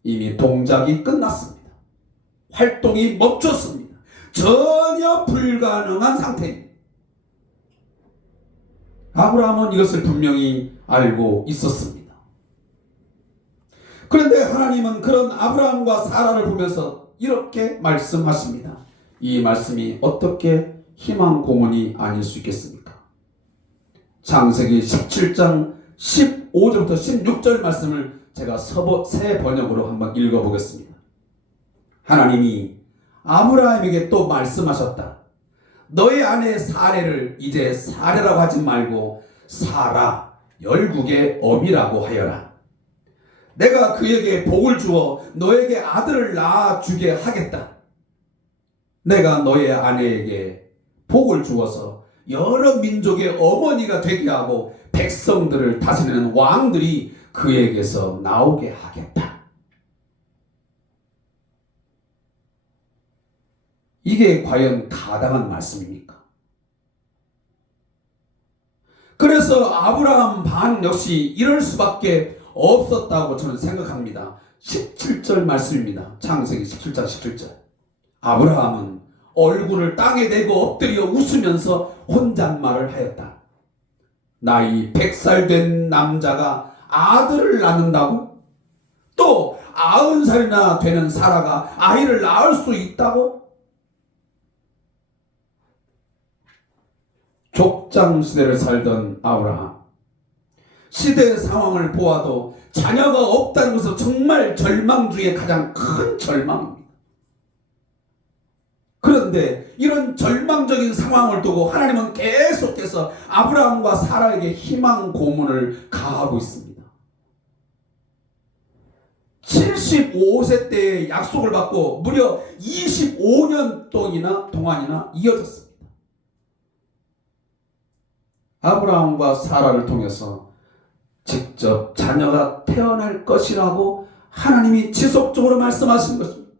이미 동작이 끝났습니다. 활동이 멈췄습니다. 전혀 불가능한 상태입니다. 아브라함은 이것을 분명히 알고 있었습니다. 그런데 하나님은 그런 아브라함과 사라를 보면서 이렇게 말씀하십니다. 이 말씀이 어떻게 희망 고문이 아닐 수 있겠습니까? 창세기 17장 15절부터 16절 말씀을 제가 새 번역으로 한번 읽어보겠습니다. 하나님이 아브라함에게 또 말씀하셨다. 너의 아내 사레를 이제 사레라고 하지 말고 사라, 열국의 어미라고 하여라. 내가 그에게 복을 주어 너에게 아들을 낳아주게 하겠다. 내가 너의 아내에게 복을 주어서 여러 민족의 어머니가 되게 하고 백성들을 다스리는 왕들이 그에게서 나오게 하겠다. 이게 과연 타당한 말씀입니까? 그래서 아브라함 반 역시 이럴 수밖에 없었다고 저는 생각합니다. 17절 말씀입니다. 창세기 17장 17절. 아브라함은 얼굴을 땅에 대고 엎드려 웃으면서 혼잣말을 하였다. 나이 100살 된 남자가 아들을 낳는다고? 또 90살이나 되는 사라가 아이를 낳을 수 있다고? 족장 시대를 살던 아브라함, 시대의 상황을 보아도 자녀가 없다는 것은 정말 절망 중에 가장 큰 절망입니다. 그런데 이런 절망적인 상황을 두고 하나님은 계속해서 아브라함과 사라에게 희망 고문을 가하고 있습니다. 75세 때의 약속을 받고 무려 25년 동안이나 이어졌습니다. 아브라함과 사라를 통해서 직접 자녀가 태어날 것이라고 하나님이 지속적으로 말씀하신 것입니다.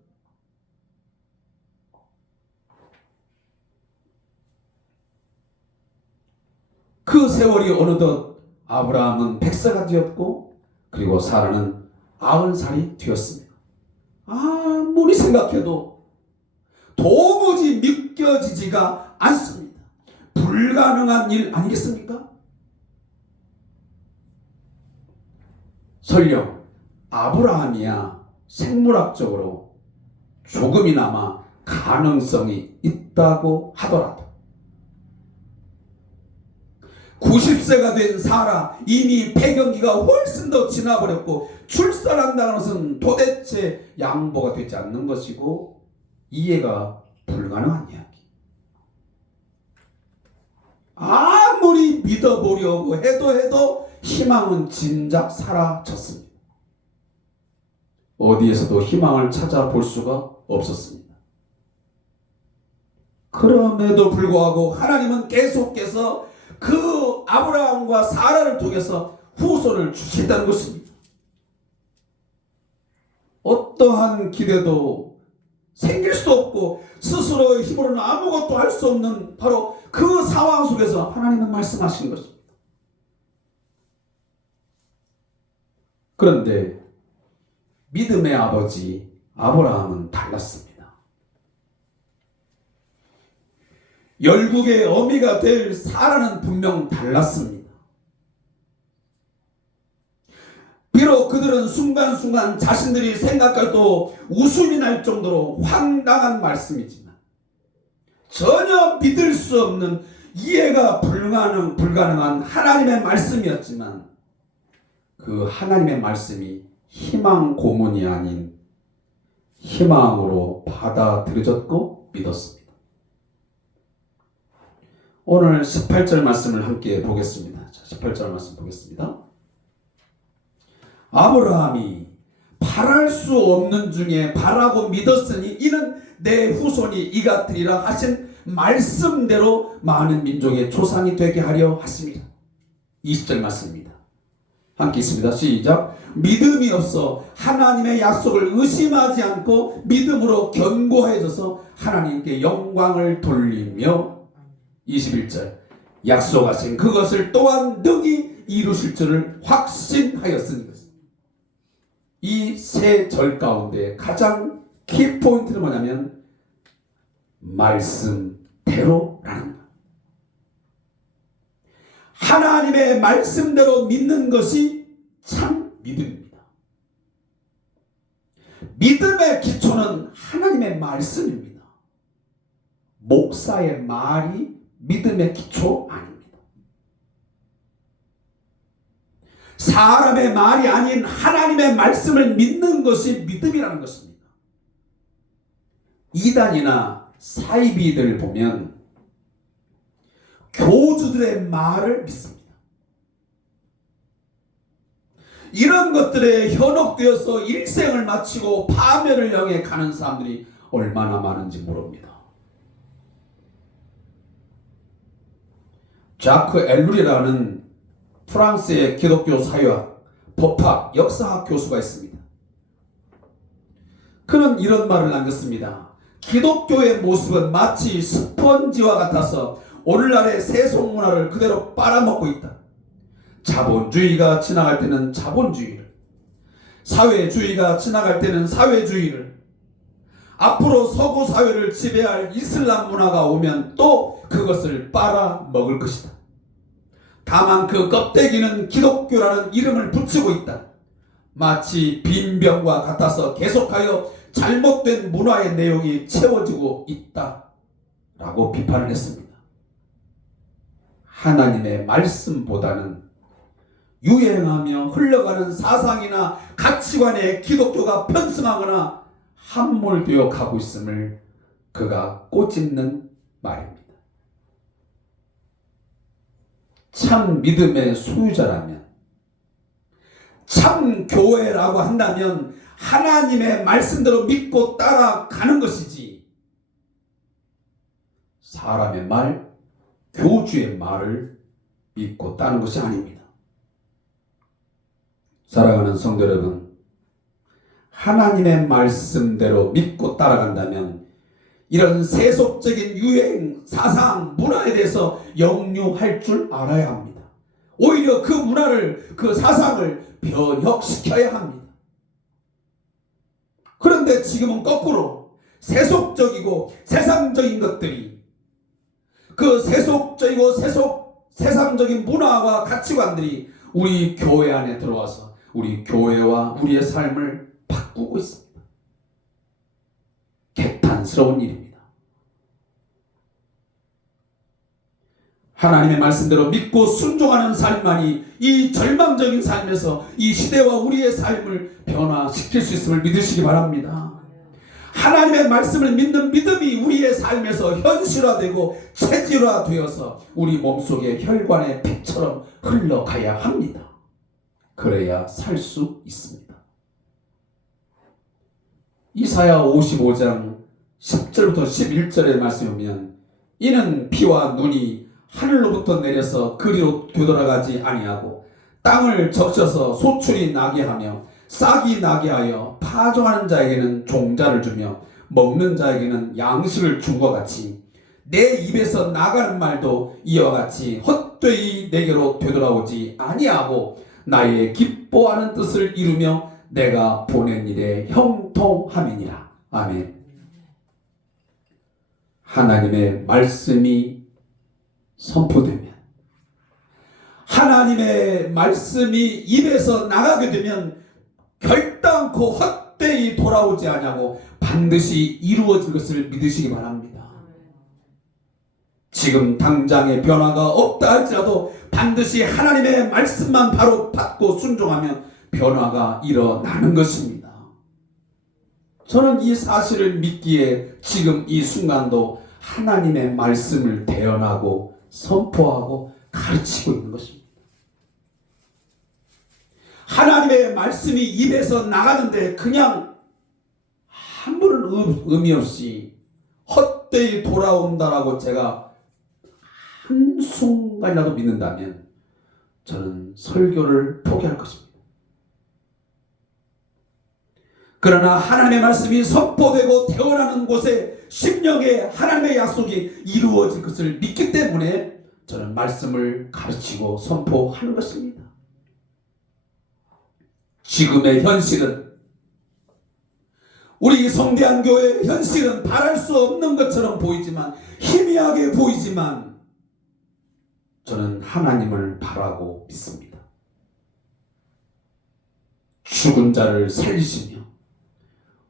그 세월이 어느덧 아브라함은 100세가 되었고 그리고 사라는 90살이 되었습니다. 아무리 생각해도 도무지 믿겨지지가 않습니다. 불가능한 일 아니겠습니까? 설령 아브라함이야 생물학적으로 조금이나마 가능성이 있다고 하더라도 90세가 된 사라, 이미 폐경기가 훨씬 더 지나버렸고 출산한다는 것은 도대체 양보가 되지 않는 것이고 이해가 불가능한 이야기. 아무리 믿어보려고 해도 희망은 진작 사라졌습니다. 어디에서도 희망을 찾아볼 수가 없었습니다. 그럼에도 불구하고 하나님은 계속해서 그 아브라함과 사라를 통해서 후손을 주신다는 것입니다. 어떠한 기대도 생길 수 없고 스스로의 힘으로는 아무것도 할 수 없는 바로 그 상황 속에서 하나님은 말씀하신 것입니다. 그런데 믿음의 아버지 아브라함은 달랐습니다. 열국의 어미가 될 사라는 분명 달랐습니다. 비록 그들은 순간순간 자신들이 생각해도 웃음이 날 정도로 황당한 말씀이지만 전혀 믿을 수 없는 이해가 불가능한 하나님의 말씀이었지만 그 하나님의 말씀이 희망 고문이 아닌 희망으로 받아들여졌고 믿었습니다. 오늘 18절 말씀을 함께 보겠습니다. 18절 말씀 보겠습니다. 아브라함이 바랄 수 없는 중에 바라고 믿었으니 이는 내 후손이 이 같으리라 하신 말씀대로 많은 민족의 조상이 되게 하려 하심이라. 20절 말씀입니다. 함께 있습니다. 시작. 믿음이 없어 하나님의 약속을 의심하지 않고 믿음으로 견고해져서 하나님께 영광을 돌리며 21절 약속하신 그것을 또한 능히 이루실 줄을 확신하였으니 이 세 절 가운데 가장 키포인트는 뭐냐면 말씀대로라는 것. 하나님의 말씀대로 믿는 것이 참 믿음입니다. 믿음의 기초는 하나님의 말씀입니다. 목사의 말이 믿음의 기초 아닙니다. 사람의 말이 아닌 하나님의 말씀을 믿는 것이 믿음이라는 것입니다. 이단이나 사이비들 보면 교주들의 말을 믿습니다. 이런 것들에 현혹되어서 일생을 마치고 파멸을 향해 가는 사람들이 얼마나 많은지 모릅니다. 자크 엘룰이라는 프랑스의 기독교 사회학, 법학, 역사학 교수가 있습니다. 그는 이런 말을 남겼습니다. 기독교의 모습은 마치 스펀지와 같아서 오늘날의 세속 문화를 그대로 빨아먹고 있다. 자본주의가 지나갈 때는 자본주의를, 사회주의가 지나갈 때는 사회주의를, 앞으로 서구 사회를 지배할 이슬람 문화가 오면 또 그것을 빨아먹을 것이다. 다만 그 껍데기는 기독교라는 이름을 붙이고 있다. 마치 빈병과 같아서 계속하여 잘못된 문화의 내용이 채워지고 있다. 라고 비판을 했습니다. 하나님의 말씀보다는 유행하며 흘러가는 사상이나 가치관에 기독교가 편승하거나 함몰되어 가고 있음을 그가 꼬집는 말입니다. 참 믿음의 소유자라면, 참 교회라고 한다면 하나님의 말씀대로 믿고 따라가는 것이지 사람의 말, 교주의 말을 믿고 따르는 것이 아닙니다. 사랑하는 성도 여러분, 하나님의 말씀대로 믿고 따라간다면 이런 세속적인 유행, 사상, 문화에 대해서 역류할 줄 알아야 합니다. 오히려 그 문화를, 그 사상을 변혁시켜야 합니다. 그런데 지금은 거꾸로 세속적이고 세상적인 것들이, 그 세속적이고 세상적인 문화와 가치관들이 우리 교회 안에 들어와서 우리 교회와 우리의 삶을 바꾸고 있습니다. 개탄스러운 일입니다. 하나님의 말씀대로 믿고 순종하는 삶만이 이 절망적인 삶에서 이 시대와 우리의 삶을 변화시킬 수 있음을 믿으시기 바랍니다. 하나님의 말씀을 믿는 믿음이 우리의 삶에서 현실화되고 체질화되어서 우리 몸속의 혈관의 피처럼 흘러가야 합니다. 그래야 살 수 있습니다. 이사야 55장 10절부터 11절의 말씀에 보면 이는 비와 눈이 하늘로부터 내려서 그리로 되돌아가지 아니하고 땅을 적셔서 소출이 나게 하며 싹이 나게 하여 파종하는 자에게는 종자를 주며 먹는 자에게는 양식을 준 것 같이 내 입에서 나가는 말도 이와 같이 헛되이 내게로 되돌아오지 아니하고 나의 기뻐하는 뜻을 이루며 내가 보낸 일에 형통함이니라. 아멘. 하나님의 말씀이 선포되면, 하나님의 말씀이 입에서 나가게 되면 결단코 헛되이 돌아오지 않냐고 반드시 이루어질 것을 믿으시기 바랍니다. 지금 당장의 변화가 없다 할지라도 반드시 하나님의 말씀만 바로 받고 순종하면 변화가 일어나는 것입니다. 저는 이 사실을 믿기에 지금 이 순간도 하나님의 말씀을 대언하고 선포하고 가르치고 있는 것입니다. 하나님의 말씀이 입에서 나가는데 그냥 아무런 의미 없이 헛되이 돌아온다라고 제가 한순간이라도 믿는다면 저는 설교를 포기할 것입니다. 그러나 하나님의 말씀이 선포되고 태어나는 곳에 심령에 하나님의 약속이 이루어질 것을 믿기 때문에 저는 말씀을 가르치고 선포하는 것입니다. 지금의 현실은 우리 성대한 교회의 현실은 바랄 수 없는 것처럼 보이지만, 희미하게 보이지만, 저는 하나님을 바라고 믿습니다. 죽은 자를 살리시며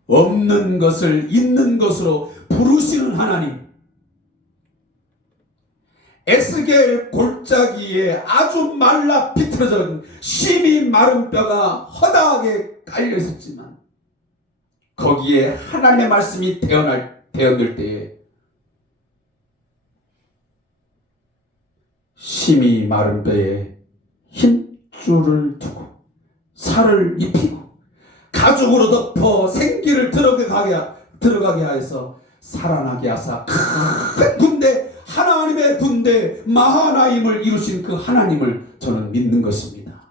없는 것을 있는 것으로 부르시는 하나님, 에스겔 골짜기에 아주 말라 비틀어진 심히 마른 뼈가 허다하게 깔려 있었지만, 거기에 하나님의 말씀이 되어들 때에 심히 마른 뼈에 힘줄을 두고 살을 입히고 가죽으로 덮어 생기를 들어가게 하여서 살아나게 하사 큰 군대, 하나님의 군대 마하나임을 이루신 그 하나님을 저는 믿는 것입니다.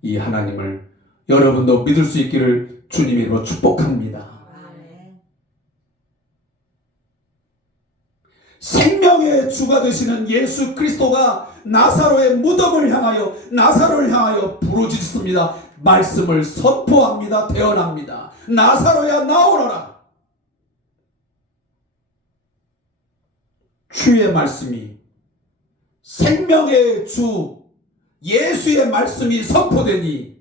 이 하나님을 여러분도 믿을 수 있기를 주님의 이름으로 축복합니다. 생명의 주가 되시는 예수 그리스도가 나사로의 무덤을 향하여, 나사로를 향하여 부르짖습니다. 말씀을 선포합니다. 대언합니다. 나사로야 나오너라. 주의 말씀이, 생명의 주 예수의 말씀이 선포되니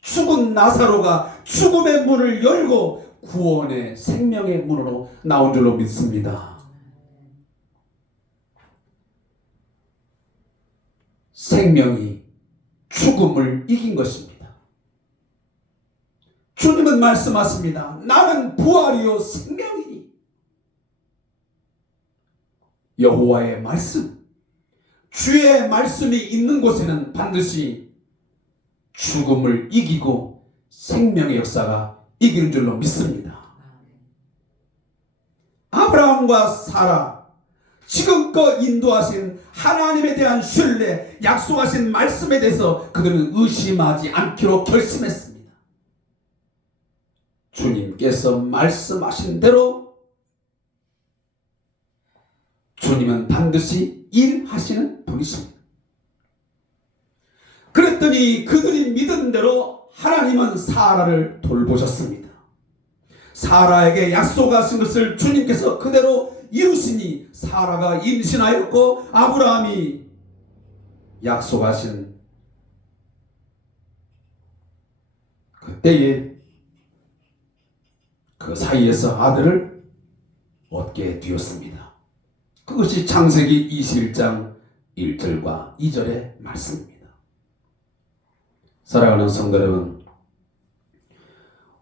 죽은 나사로가 죽음의 문을 열고 구원의 생명의 문으로 나온 줄로 믿습니다. 생명이 죽음을 이긴 것입니다. 주님은 말씀하십니다. 나는 부활이요 생명이니. 여호와의 말씀, 주의 말씀이 있는 곳에는 반드시 죽음을 이기고 생명의 역사가 이기는 줄로 믿습니다. 아브라함과 사라, 지금껏 인도하신 하나님에 대한 신뢰, 약속하신 말씀에 대해서 그들은 의심하지 않기로 결심했습니다. 주님께서 말씀하신 대로 주님은 반드시 일하시는 분이십니다. 그랬더니 그들이 믿은 대로 하나님은 사라를 돌보셨습니다. 사라에게 약속하신 것을 주님께서 그대로 이루시니 사라가 임신하였고, 아브라함이 약속하신 그때에 그 사이에서 아들을 얻게 되었습니다. 그것이 창세기 21장 1절과 2절의 말씀입니다. 사랑하는 성도 여러분,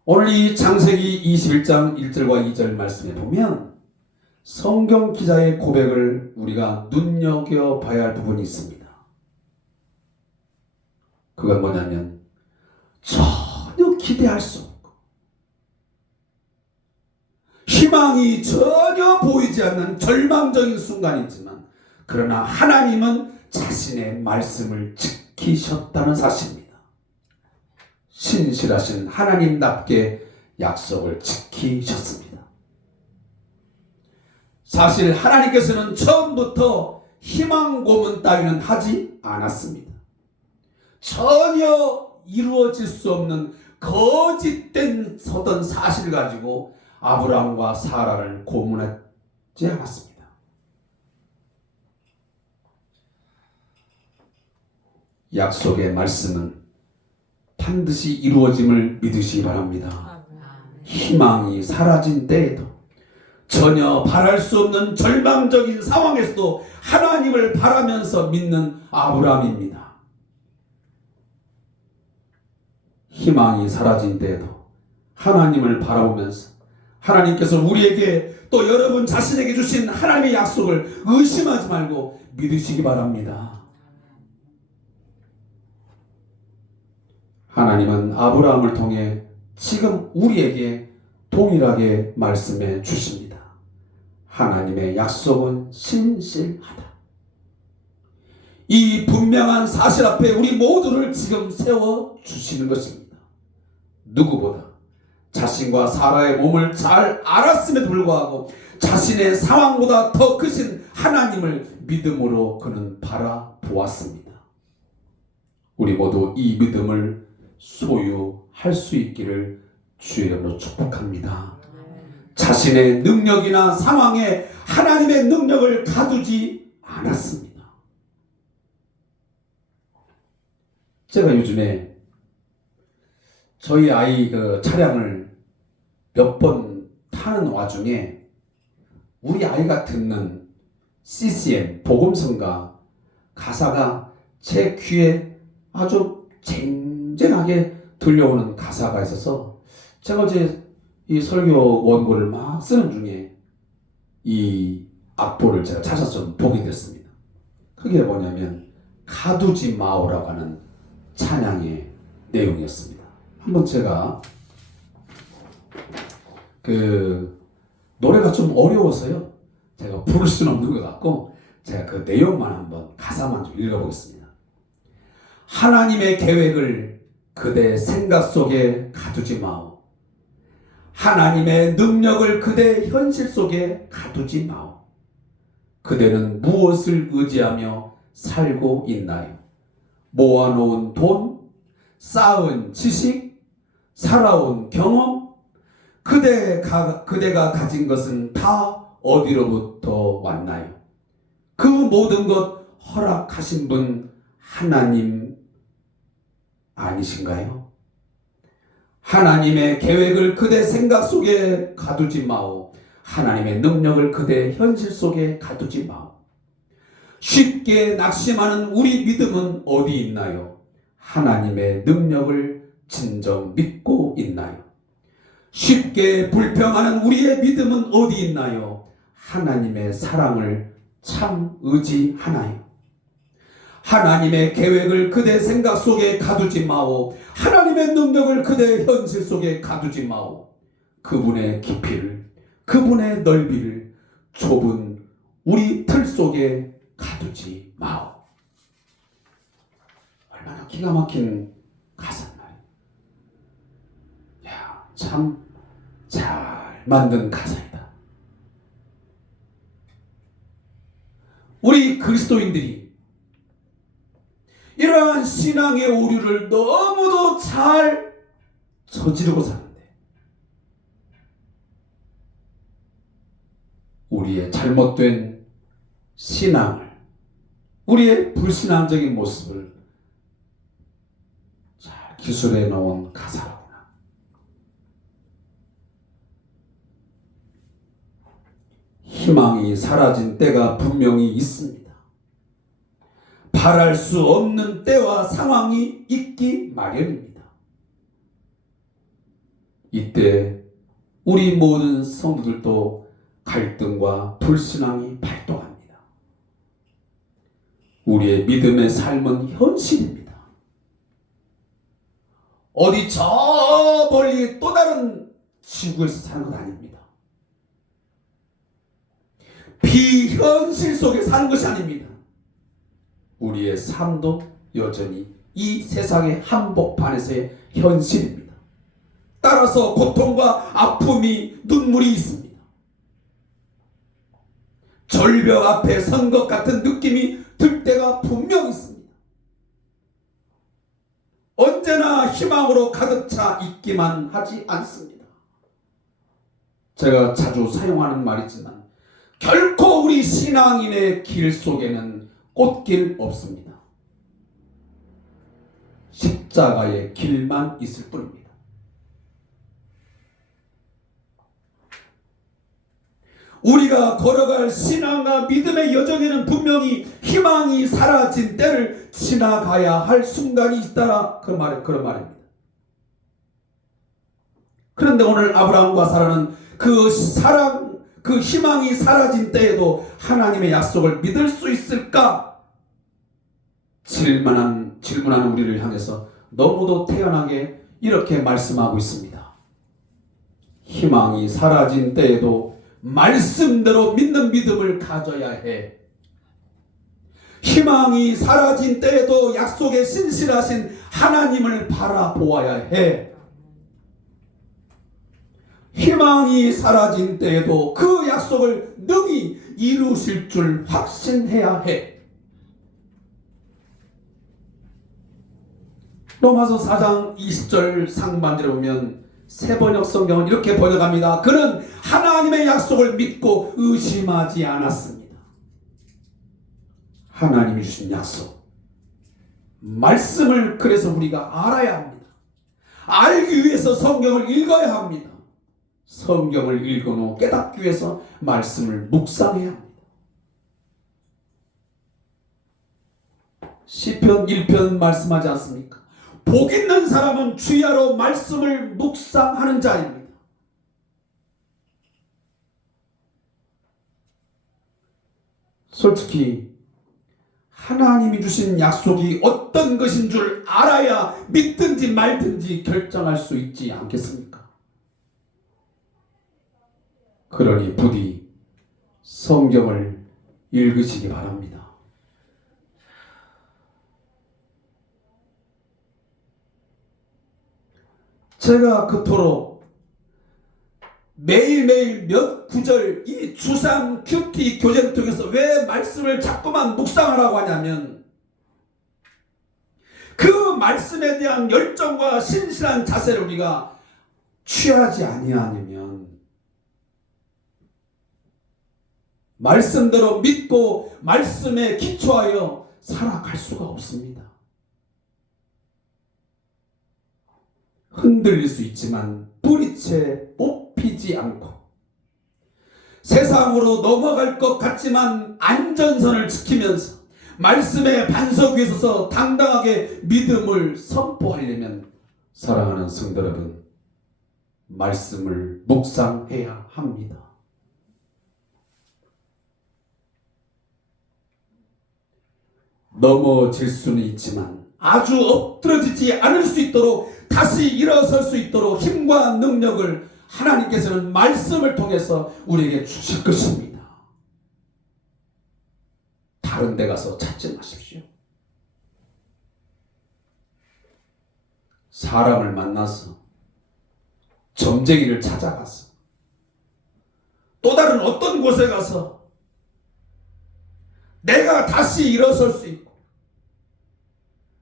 오늘 이 창세기 21장 1절과 2절 말씀에 보면 성경 기자의 고백을 우리가 눈여겨봐야 할 부분이 있습니다. 그건 뭐냐면, 전혀 기대할 수 없고 희망이 전혀 보이지 않는 절망적인 순간이지만, 그러나 하나님은 자신의 말씀을 지키셨다는 사실입니다. 신실하신 하나님답게 약속을 지키셨습니다. 사실 하나님께서는 처음부터 희망 고문 따위는 하지 않았습니다. 전혀 이루어질 수 없는 거짓된 어떤 사실을 가지고 아브라함과 사라를 고문하지 않았습니다. 약속의 말씀은 반드시 이루어짐을 믿으시기 바랍니다. 희망이 사라진 때에도, 전혀 바랄 수 없는 절망적인 상황에서도 하나님을 바라면서 믿는 아브라함입니다. 희망이 사라진 때에도 하나님을 바라보면서 하나님께서 우리에게 또 여러분 자신에게 주신 하나님의 약속을 의심하지 말고 믿으시기 바랍니다. 하나님은 아브라함을 통해 지금 우리에게 동일하게 말씀해 주십니다. 하나님의 약속은 신실하다. 이 분명한 사실 앞에 우리 모두를 지금 세워 주시는 것입니다. 누구보다 자신과 사라의 몸을 잘 알았음에도 불구하고 자신의 상황보다 더 크신 하나님을 믿음으로 그는 바라보았습니다. 우리 모두 이 믿음을 소유할 수 있기를 주의 이름으로 축복합니다. 자신의 능력이나 상황에 하나님의 능력을 가두지 않았습니다. 제가 요즘에 저희 아이 그 차량을 몇 번 타는 와중에 우리 아이가 듣는 CCM 복음성가 가사가 제 귀에 아주 쟁쟁하게 들려오는 가사가 있어서 제가 어제 이 설교 원고를 막 쓰는 중에 이 악보를 제가 찾아서 좀 보게 됐습니다. 그게 뭐냐면 가두지 마오라고 하는 찬양의 내용이었습니다. 한번 제가 그 노래가 좀 어려워서요 제가 부를 수는 없는 것 같고 제가 그 내용만 한번 가사만 좀 읽어보겠습니다. 하나님의 계획을 그대 생각 속에 가두지 마오. 하나님의 능력을 그대 현실 속에 가두지 마오. 그대는 무엇을 의지하며 살고 있나요? 모아놓은 돈, 쌓은 지식, 살아온 경험, 그대가 가진 것은 다 어디로부터 왔나요? 그 모든 것 허락하신 분 하나님 아니신가요? 하나님의 계획을 그대 생각 속에 가두지 마오. 하나님의 능력을 그대 현실 속에 가두지 마오. 쉽게 낙심하는 우리 믿음은 어디 있나요? 하나님의 능력을 진정 믿고 있나요? 쉽게 불평하는 우리의 믿음은 어디 있나요? 하나님의 사랑을 참 의지하나요? 하나님의 계획을 그대 생각 속에 가두지 마오. 하나님의 능력을 그대 현실 속에 가두지 마오. 그분의 깊이를, 그분의 넓이를 좁은 우리 틀 속에 가두지 마오. 얼마나 기가 막힌 가사인가요? 야, 참 잘 만든 가사이다. 우리 그리스도인들이 이러한 신앙의 오류를 너무도 잘 저지르고 사는데 우리의 잘못된 신앙을, 우리의 불신앙적인 모습을 잘 기술해 놓은 가사로구나. 희망이 사라진 때가 분명히 있습니다. 바랄 수 없는 때와 상황이 있기 마련입니다. 이때 우리 모든 성도들도 갈등과 불신앙이 발동합니다. 우리의 믿음의 삶은 현실입니다. 어디 저 멀리 또 다른 지구에서 사는 건 아닙니다. 비현실 속에 사는 것이 아닙니다. 우리의 삶도 여전히 이 세상의 한복판에서의 현실입니다. 따라서 고통과 아픔이, 눈물이 있습니다. 절벽 앞에 선 것 같은 느낌이 들 때가 분명 있습니다. 언제나 희망으로 가득 차 있기만 하지 않습니다. 제가 자주 사용하는 말이지만 결코 우리 신앙인의 길 속에는 꽃길 없습니다. 십자가의 길만 있을 뿐입니다. 우리가 걸어갈 신앙과 믿음의 여정에는 분명히 희망이 사라진 때를 지나가야 할 순간이 있다. 그런 말입니다. 그런데 오늘 아브라함과 사라는 그 희망이 사라진 때에도 하나님의 약속을 믿을 수 있을까? 질문하는 우리를 향해서 너무도 태연하게 이렇게 말씀하고 있습니다. 희망이 사라진 때에도 말씀대로 믿는 믿음을 가져야 해. 희망이 사라진 때에도 약속에 신실하신 하나님을 바라보아야 해. 희망이 사라진 때에도 그 약속을 능히 이루실 줄 확신해야 해. 로마서 4장 20절 상반절에 보면 새번역 성경은 이렇게 번역합니다. 그는 하나님의 약속을 믿고 의심하지 않았습니다. 하나님이 주신 약속, 말씀을 그래서 우리가 알아야 합니다. 알기 위해서 성경을 읽어야 합니다. 성경을 읽은 후 깨닫기 위해서 말씀을 묵상해야 합니다. 시편 1편 말씀하지 않습니까? 복 있는 사람은 주야로 말씀을 묵상하는 자입니다. 솔직히 하나님이 주신 약속이 어떤 것인 줄 알아야 믿든지 말든지 결정할 수 있지 않겠습니까? 그러니 부디 성경을 읽으시기 바랍니다. 제가 그토록 매일매일 몇 구절 이 주상 큐티 교재를 통해서 왜 말씀을 자꾸만 묵상하라고 하냐면 그 말씀에 대한 열정과 신실한 자세를 우리가 취하지 아니하면 말씀대로 믿고 말씀에 기초하여 살아갈 수가 없습니다. 흔들릴 수 있지만 뿌리채 뽑히지 않고 세상으로 넘어갈 것 같지만 안전선을 지키면서 말씀의 반석 위에 서서 당당하게 믿음을 선포하려면 사랑하는 성도 여러분, 말씀을 묵상해야 합니다. 넘어질 수는 있지만 아주 엎드러지지 않을 수 있도록 다시 일어설 수 있도록 힘과 능력을 하나님께서는 말씀을 통해서 우리에게 주실 것입니다. 다른 데 가서 찾지 마십시오. 사람을 만나서 점쟁이를 찾아가서 또 다른 어떤 곳에 가서 내가 다시 일어설 수 있고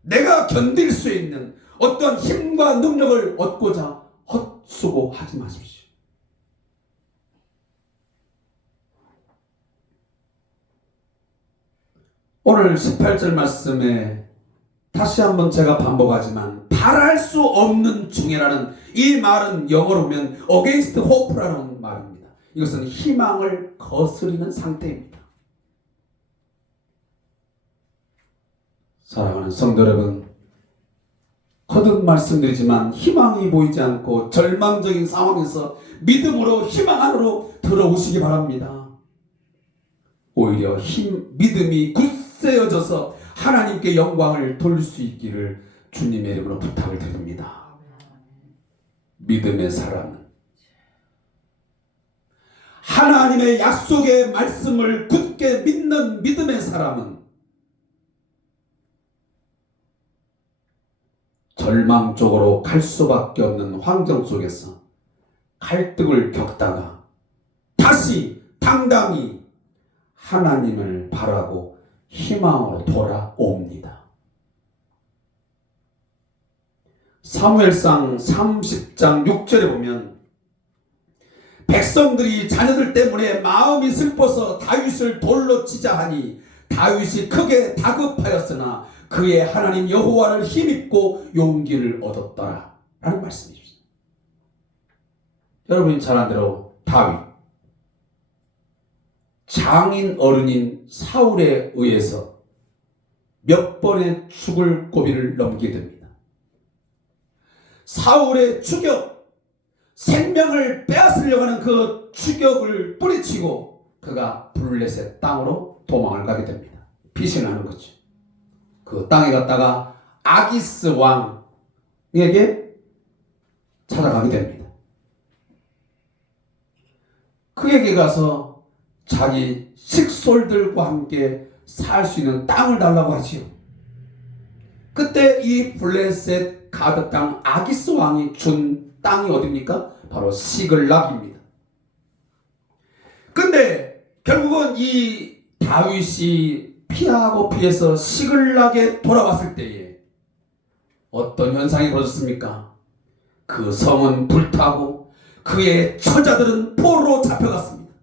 내가 견딜 수 있는 어떤 힘과 능력을 얻고자 헛수고하지 마십시오. 오늘 18절 말씀에 다시 한번 제가 반복하지만 바랄 수 없는 중에라는 이 말은 영어로 보면 against hope라는 말입니다. 이것은 희망을 거스르는 상태입니다. 사랑하는 성도 여러분, 거듭 말씀드리지만 희망이 보이지 않고 절망적인 상황에서 믿음으로 희망 안으로 들어오시기 바랍니다. 오히려 믿음이 굳세어져서 하나님께 영광을 돌릴 수 있기를 주님의 이름으로 부탁을 드립니다. 믿음의 사람은 하나님의 약속의 말씀을 굳게 믿는 믿음의 사람은 절망 쪽으로 갈 수밖에 없는 환경 속에서 갈등을 겪다가 다시 당당히 하나님을 바라고 희망으로 돌아옵니다. 사무엘상 30장 6절에 보면 백성들이 자녀들 때문에 마음이 슬퍼서 다윗을 돌로 치자 하니 다윗이 크게 다급하였으나 그의 하나님 여호와를 힘입고 용기를 얻었더라 라는 말씀이십니다. 여러분이 잘 아는 대로 다윗 장인 어른인 사울에 의해서 몇 번의 죽을 고비를 넘기게 됩니다. 사울의 추격, 생명을 빼앗으려고 하는 그 추격을 뿌리치고 그가 블레셋 땅으로 도망을 가게 됩니다. 피신하는 거죠. 그 땅에 갔다가 아기스 왕에게 찾아가게 됩니다. 그에게 가서 자기 식솔들과 함께 살 수 있는 땅을 달라고 하지요. 그때 이 블레셋 가드 땅 아기스 왕이 준 땅이 어디입니까? 바로 시글락입니다. 근데 결국은 이 다윗이 피하고 피해서 시글락에 돌아왔을 때에 어떤 현상이 벌어졌습니까? 그 성은 불타고 그의 처자들은 포로로 잡혀갔습니다.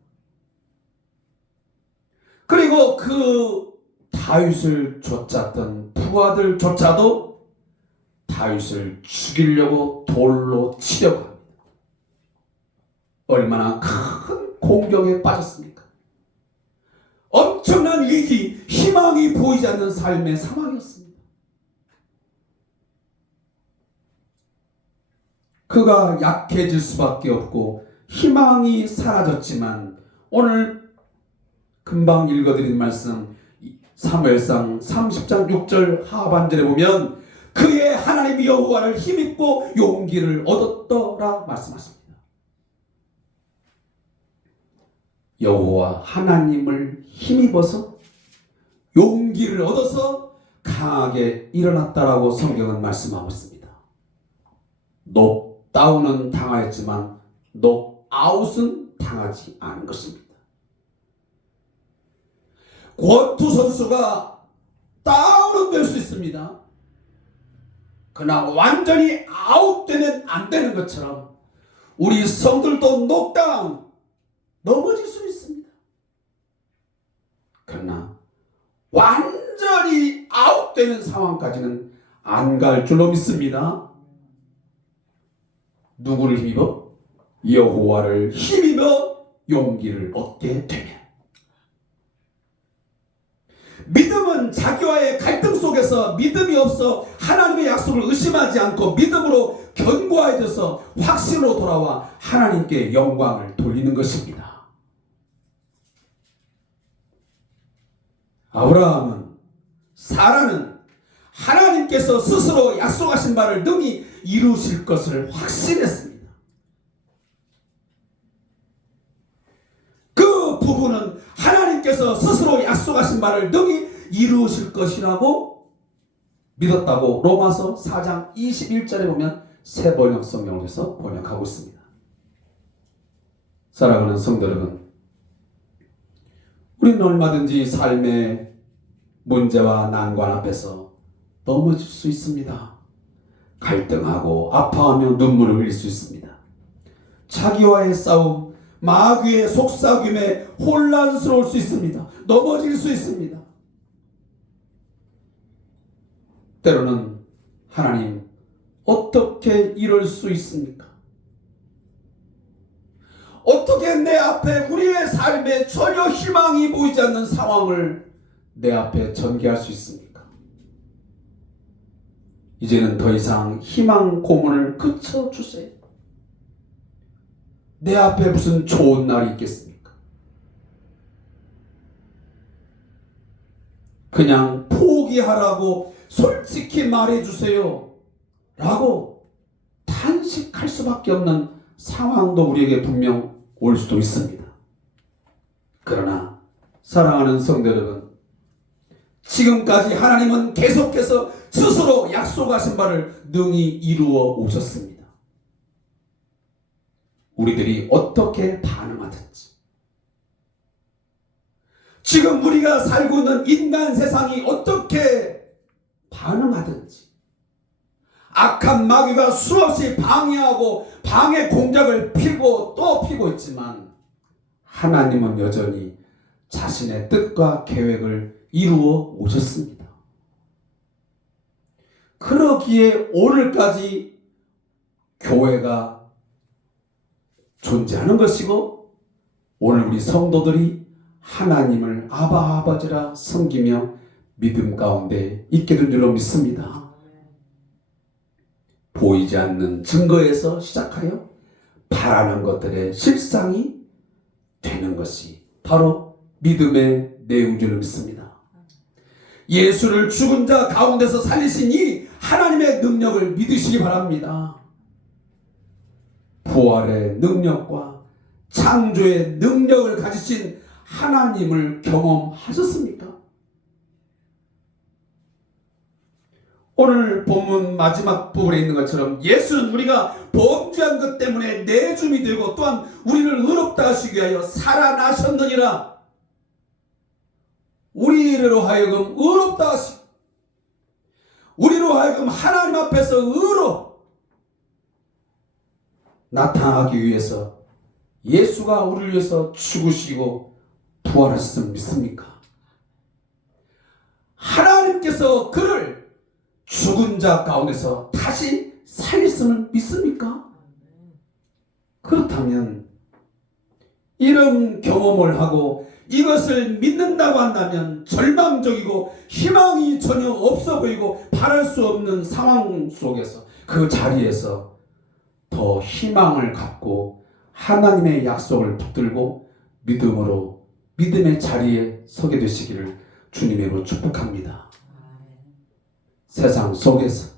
그리고 그 다윗을 쫓았던 부하들조차도 다윗을 죽이려고 돌로 치려고 합니다. 얼마나 큰 공경에 빠졌습니까? 엄청난 위기, 희망이 보이지 않는 삶의 상황이었습니다. 그가 약해질 수밖에 없고 희망이 사라졌지만 오늘 금방 읽어드린 말씀 사무엘상 30장 6절 하반절에 보면 그의 하나님 여호와를 힘입고 용기를 얻었더라 말씀하십니다. 여호와 하나님을 힘입어서 용기를 얻어서 강하게 일어났다라고 성경은 말씀하고 있습니다. 녹다운은 당하였지만 녹아웃은 당하지 않은 것입니다. 권투 선수가 다운은 될 수 있습니다. 그러나 완전히 아웃되면 안 되는 것처럼 우리 성들도 녹다운, 넘어질 수 있습니다. 그러나 완전히 아웃되는 상황까지는 안 갈 줄로 믿습니다. 누구를 힘입어? 여호와를 힘입어 용기를 얻게 되면. 믿음은 자기와의 갈등 속에서 믿음이 없어 하나님의 약속을 의심하지 않고 믿음으로 견고해져서 확신으로 돌아와 하나님께 영광을 돌리는 것입니다. 아브라함은, 사라는 하나님께서 스스로 약속하신 바를 능히 이루실 것을 확신했습니다. 그 부부는 하나님께서 스스로 약속하신 바를 능히 이루실 것이라고 믿었다고 로마서 4장 21절에 보면 새 번역 성경에서 번역하고 있습니다. 사랑하는 성도 여러분, 우리는 얼마든지 삶의 문제와 난관 앞에서 넘어질 수 있습니다. 갈등하고 아파하며 눈물을 흘릴 수 있습니다. 자기와의 싸움, 마귀의 속삭임에 혼란스러울 수 있습니다. 넘어질 수 있습니다. 때로는 하나님 어떻게 이럴 수 있습니까? 어떻게 내 앞에 우리의 삶에 전혀 희망이 보이지 않는 상황을 내 앞에 전개할 수 있습니까? 이제는 더 이상 희망 고문을 그쳐주세요. 내 앞에 무슨 좋은 날이 있겠습니까? 그냥 포기하라고 솔직히 말해주세요 라고 탄식할 수밖에 없는 상황도 우리에게 분명 올 수도 있습니다. 그러나 사랑하는 성도 여러분, 지금까지 하나님은 계속해서 스스로 약속하신 바를 능히 이루어 오셨습니다. 우리들이 어떻게 반응하든지, 지금 우리가 살고 있는 인간 세상이 어떻게 반응하든지, 악한 마귀가 수없이 방해하고 방해 공작을 피고 또 피고 있지만 하나님은 여전히 자신의 뜻과 계획을 이루어 오셨습니다. 그러기에 오늘까지 교회가 존재하는 것이고, 오늘 우리 성도들이 하나님을 아바 아버지라 섬기며 믿음 가운데 있게 된 줄로 믿습니다. 보이지 않는 증거에서 시작하여 바라는 것들의 실상이 되는 것이 바로 믿음의 내용인 줄 믿습니다. 예수를 죽은 자 가운데서 살리신 이 하나님의 능력을 믿으시기 바랍니다. 부활의 능력과 창조의 능력을 가지신 하나님을 경험하셨습니까? 오늘 본문 마지막 부분에 있는 것처럼 예수는 우리가 범죄한 것 때문에 내줌이 되고 또한 우리를 의롭다 하시기 위하여 살아나셨느니라. 우리로 하여금 의롭다 하시고 우리로 하여금 하나님 앞에서 의로 나타나기 위해서 예수가 우리를 위해서 죽으시고 부활하셨음을 믿습니까? 하나님께서 그를 죽은 자 가운데서 다시 살렸음을 믿습니까? 그렇다면 이런 경험을 하고 이것을 믿는다고 한다면 절망적이고 희망이 전혀 없어 보이고 바랄 수 없는 상황 속에서 그 자리에서 더 희망을 갖고 하나님의 약속을 붙들고 믿음으로 믿음의 자리에 서게 되시기를 주님으로 축복합니다. 세상 속에서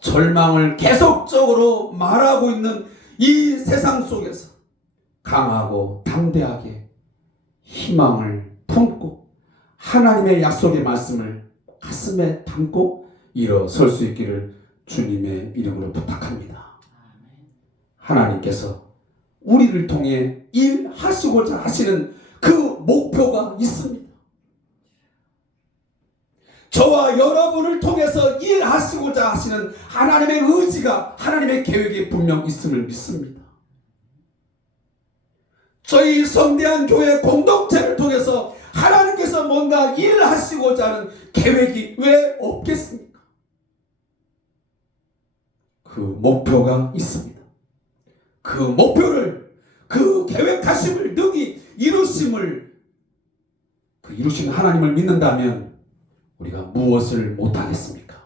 절망을 계속적으로 말하고 있는 이 세상 속에서 강하고 담대하게 희망을 품고 하나님의 약속의 말씀을 가슴에 담고 일어설 수 있기를 주님의 이름으로 부탁합니다. 하나님께서 우리를 통해 일하시고자 하시는 그 목표가 있습니다. 저와 여러분을 통해서 일하시고자 하시는 하나님의 의지가, 하나님의 계획이 분명 있음을 믿습니다. 저희 성대한 교회 공동체를 통해서 하나님께서 뭔가 일하시고자 하는 계획이 왜 없겠습니까? 그 목표가 있습니다. 그 목표를, 그 계획하심을 능히 이루신 하나님을 믿는다면 우리가 무엇을 못하겠습니까?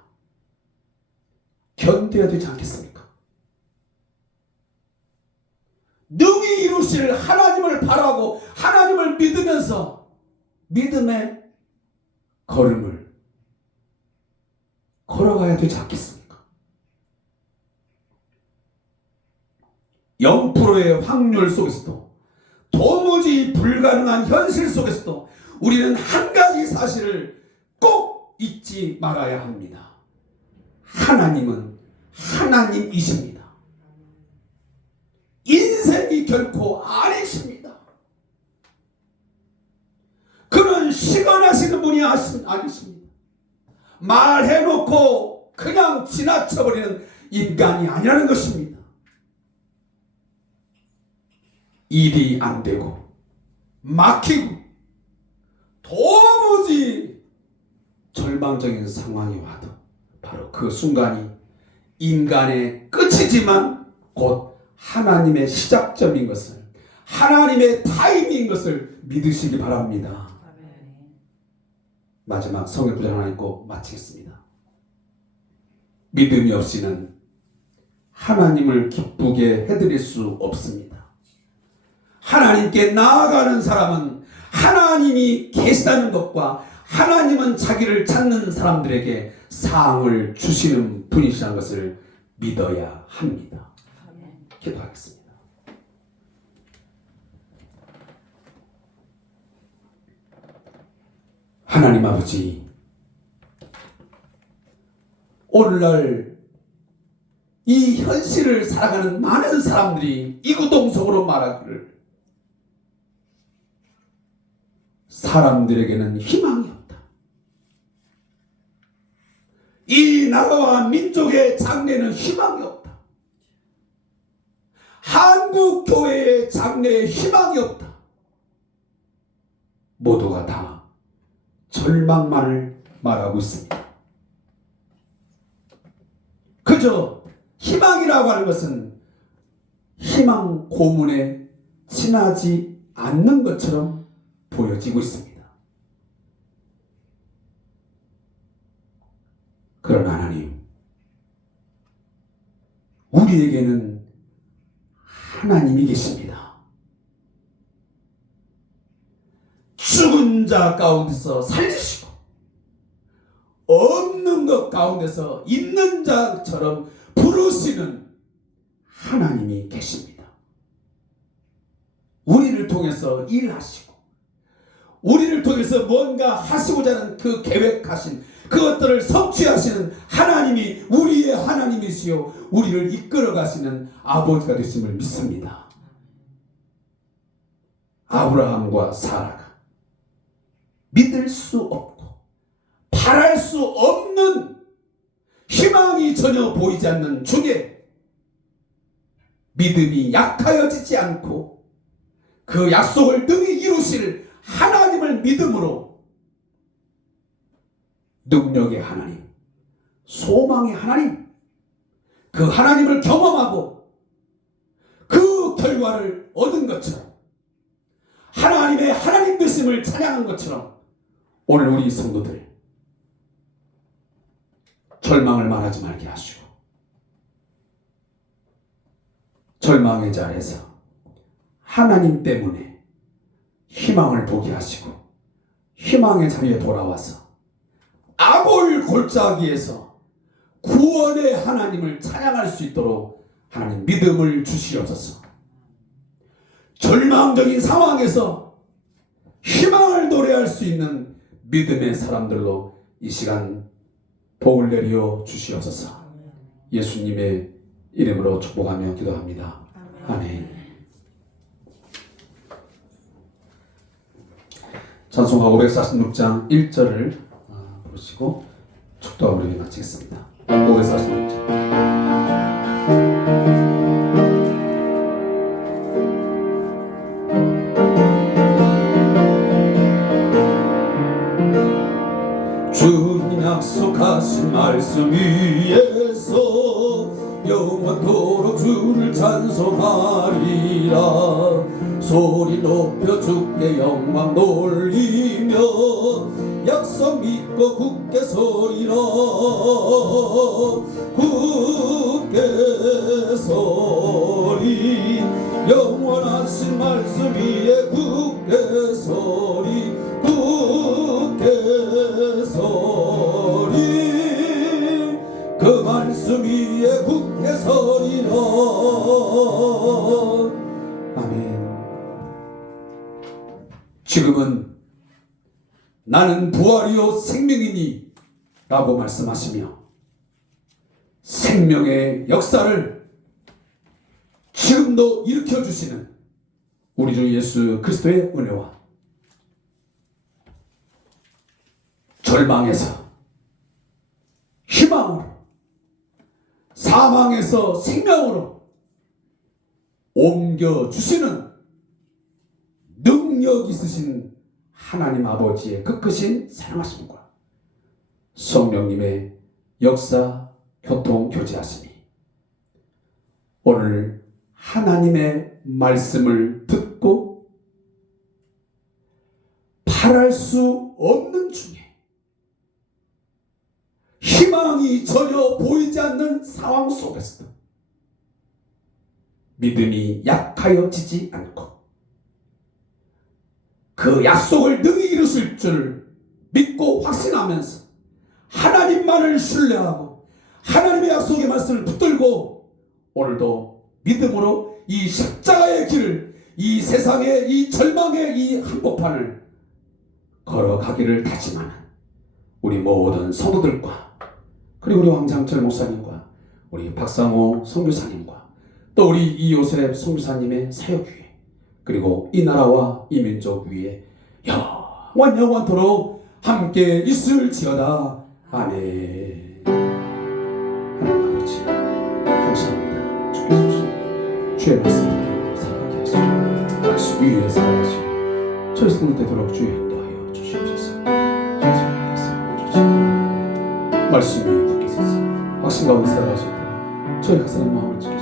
견뎌야 되지 않겠습니까? 능히 이루실 하나님을 바라고 하나님을 믿으면서 믿음의 걸음을 걸어가야 되지 않겠습니까? 0%의 확률 속에서도 도무지 불가능한 현실 속에서도 우리는 한 가지 사실을 꼭 잊지 말아야 합니다. 하나님은 하나님이십니다. 인생이 결코 아니십니다. 그는 시건하시는 분이 아니십니다. 말해놓고 그냥 지나쳐버리는 인간이 아니라는 것입니다. 일이 안 되고 막히고 도무지 절망적인 상황이 와도 바로 그 순간이 인간의 끝이지만 곧 하나님의 시작점인 것을, 하나님의 타임인 것을 믿으시기 바랍니다. 마지막 성경 구절 하나 읽고 마치겠습니다. 믿음이 없이는 하나님을 기쁘게 해드릴 수 없습니다. 하나님께 나아가는 사람은 하나님이 계시다는 것과 하나님은 자기를 찾는 사람들에게 사항을 주시는 분이시라는 것을 믿어야 합니다. 기도하겠습니다. 하나님 아버지, 오늘날 이 현실을 살아가는 많은 사람들이 이구동성으로 말하기를 사람들에게는 희망이 없다. 이 나라와 민족의 장래는 희망이 없다. 한국 교회의 장래에 희망이 없다. 모두가 다 절망만을 말하고 있습니다. 그저 희망이라고 하는 것은 희망 고문에 지나지 않는 것처럼 보여지고 있습니다. 그러나 하나님, 우리에게는 하나님이 계십니다. 죽은 자 가운데서 살리시고 없는 것 가운데서 있는 자처럼 부르시는 하나님이 계십니다. 우리를 통해서 일하시고 우리를 통해서 뭔가 하시고자 하는 그 계획하신 그것들을 성취하시는 하나님이 우리의 하나님이시요 우리를 이끌어 가시는 아버지가 되심을 믿습니다. 아브라함과 사라가 믿을 수 없고 바랄 수 없는 희망이 전혀 보이지 않는 중에 믿음이 약하여지지 않고 그 약속을 능히 이루실 하나님을 믿음으로 능력의 하나님, 소망의 하나님, 그 하나님을 경험하고 그 결과를 얻은 것처럼 하나님의 하나님 되심을 찬양한 것처럼 오늘 우리 성도들 절망을 말하지 말게 하시고 절망의 자리에서 하나님 때문에 희망을 보게 하시고 희망의 자리에 돌아와서 아골 골짜기에서 구원의 하나님을 찬양할 수 있도록 하나님 믿음을 주시옵소서. 절망적인 상황에서 희망을 노래할 수 있는 믿음의 사람들로 이 시간 복을 내려 주시옵소서. 예수님의 이름으로 축복하며 기도합니다. 아멘. 찬송가 546장 1절을 부르시고 축도와 우리 마치겠습니다. 546장. 주님 약속하신 말씀 위에서 영원토록 주를 찬송하리라. 소리 높여 주께 영광 돌리며 약속 믿고 굳게 서리라. 굳게 서리 영원하신 말씀 위에 굳게 서리 굳게 서리 그 말씀 위에 굳게 서리라. 아멘. 지금은 나는 부활이요 생명이니 라고 말씀하시며 생명의 역사를 지금도 일으켜주시는 우리 주 예수 그리스도의 은혜와 절망에서 희망으로 사망에서 생명으로 옮겨주시는 능력 있으신 하나님 아버지의 그 크신 사랑하심과 성령님의 역사, 교통, 교제하시니 오늘 하나님의 말씀을 듣고 바랄 수 없는 중에 희망이 전혀 보이지 않는 상황 속에서도 믿음이 약하여지지 않고 그 약속을 능히 이루실 줄 믿고 확신하면서 하나님만을 신뢰하고 하나님의 약속의 말씀을 붙들고 오늘도 믿음으로 이 십자가의 길을 이 세상의 이 절망의 이 한복판을 걸어가기를 다짐하는 우리 모든 성도들과 그리고 우리 왕장철 목사님과 우리 박상호 선교사님과 또 우리 이요셉 선교사님의 사역 위에 그리고 이 나라와 이 민족 위에 영원토록 함께 있을지어다. 아멘. 하나님 아버지 감사합니다. 주께서 주신 주의 말씀을 사랑하게 하시고 말씀 위에 살아가시고 저희 성도 되도록 주의 인도하여 주시옵소서. 말씀 위에 굳게 서서 확신 가운데 살아가시고 저희 각 사람 마음을 지키시고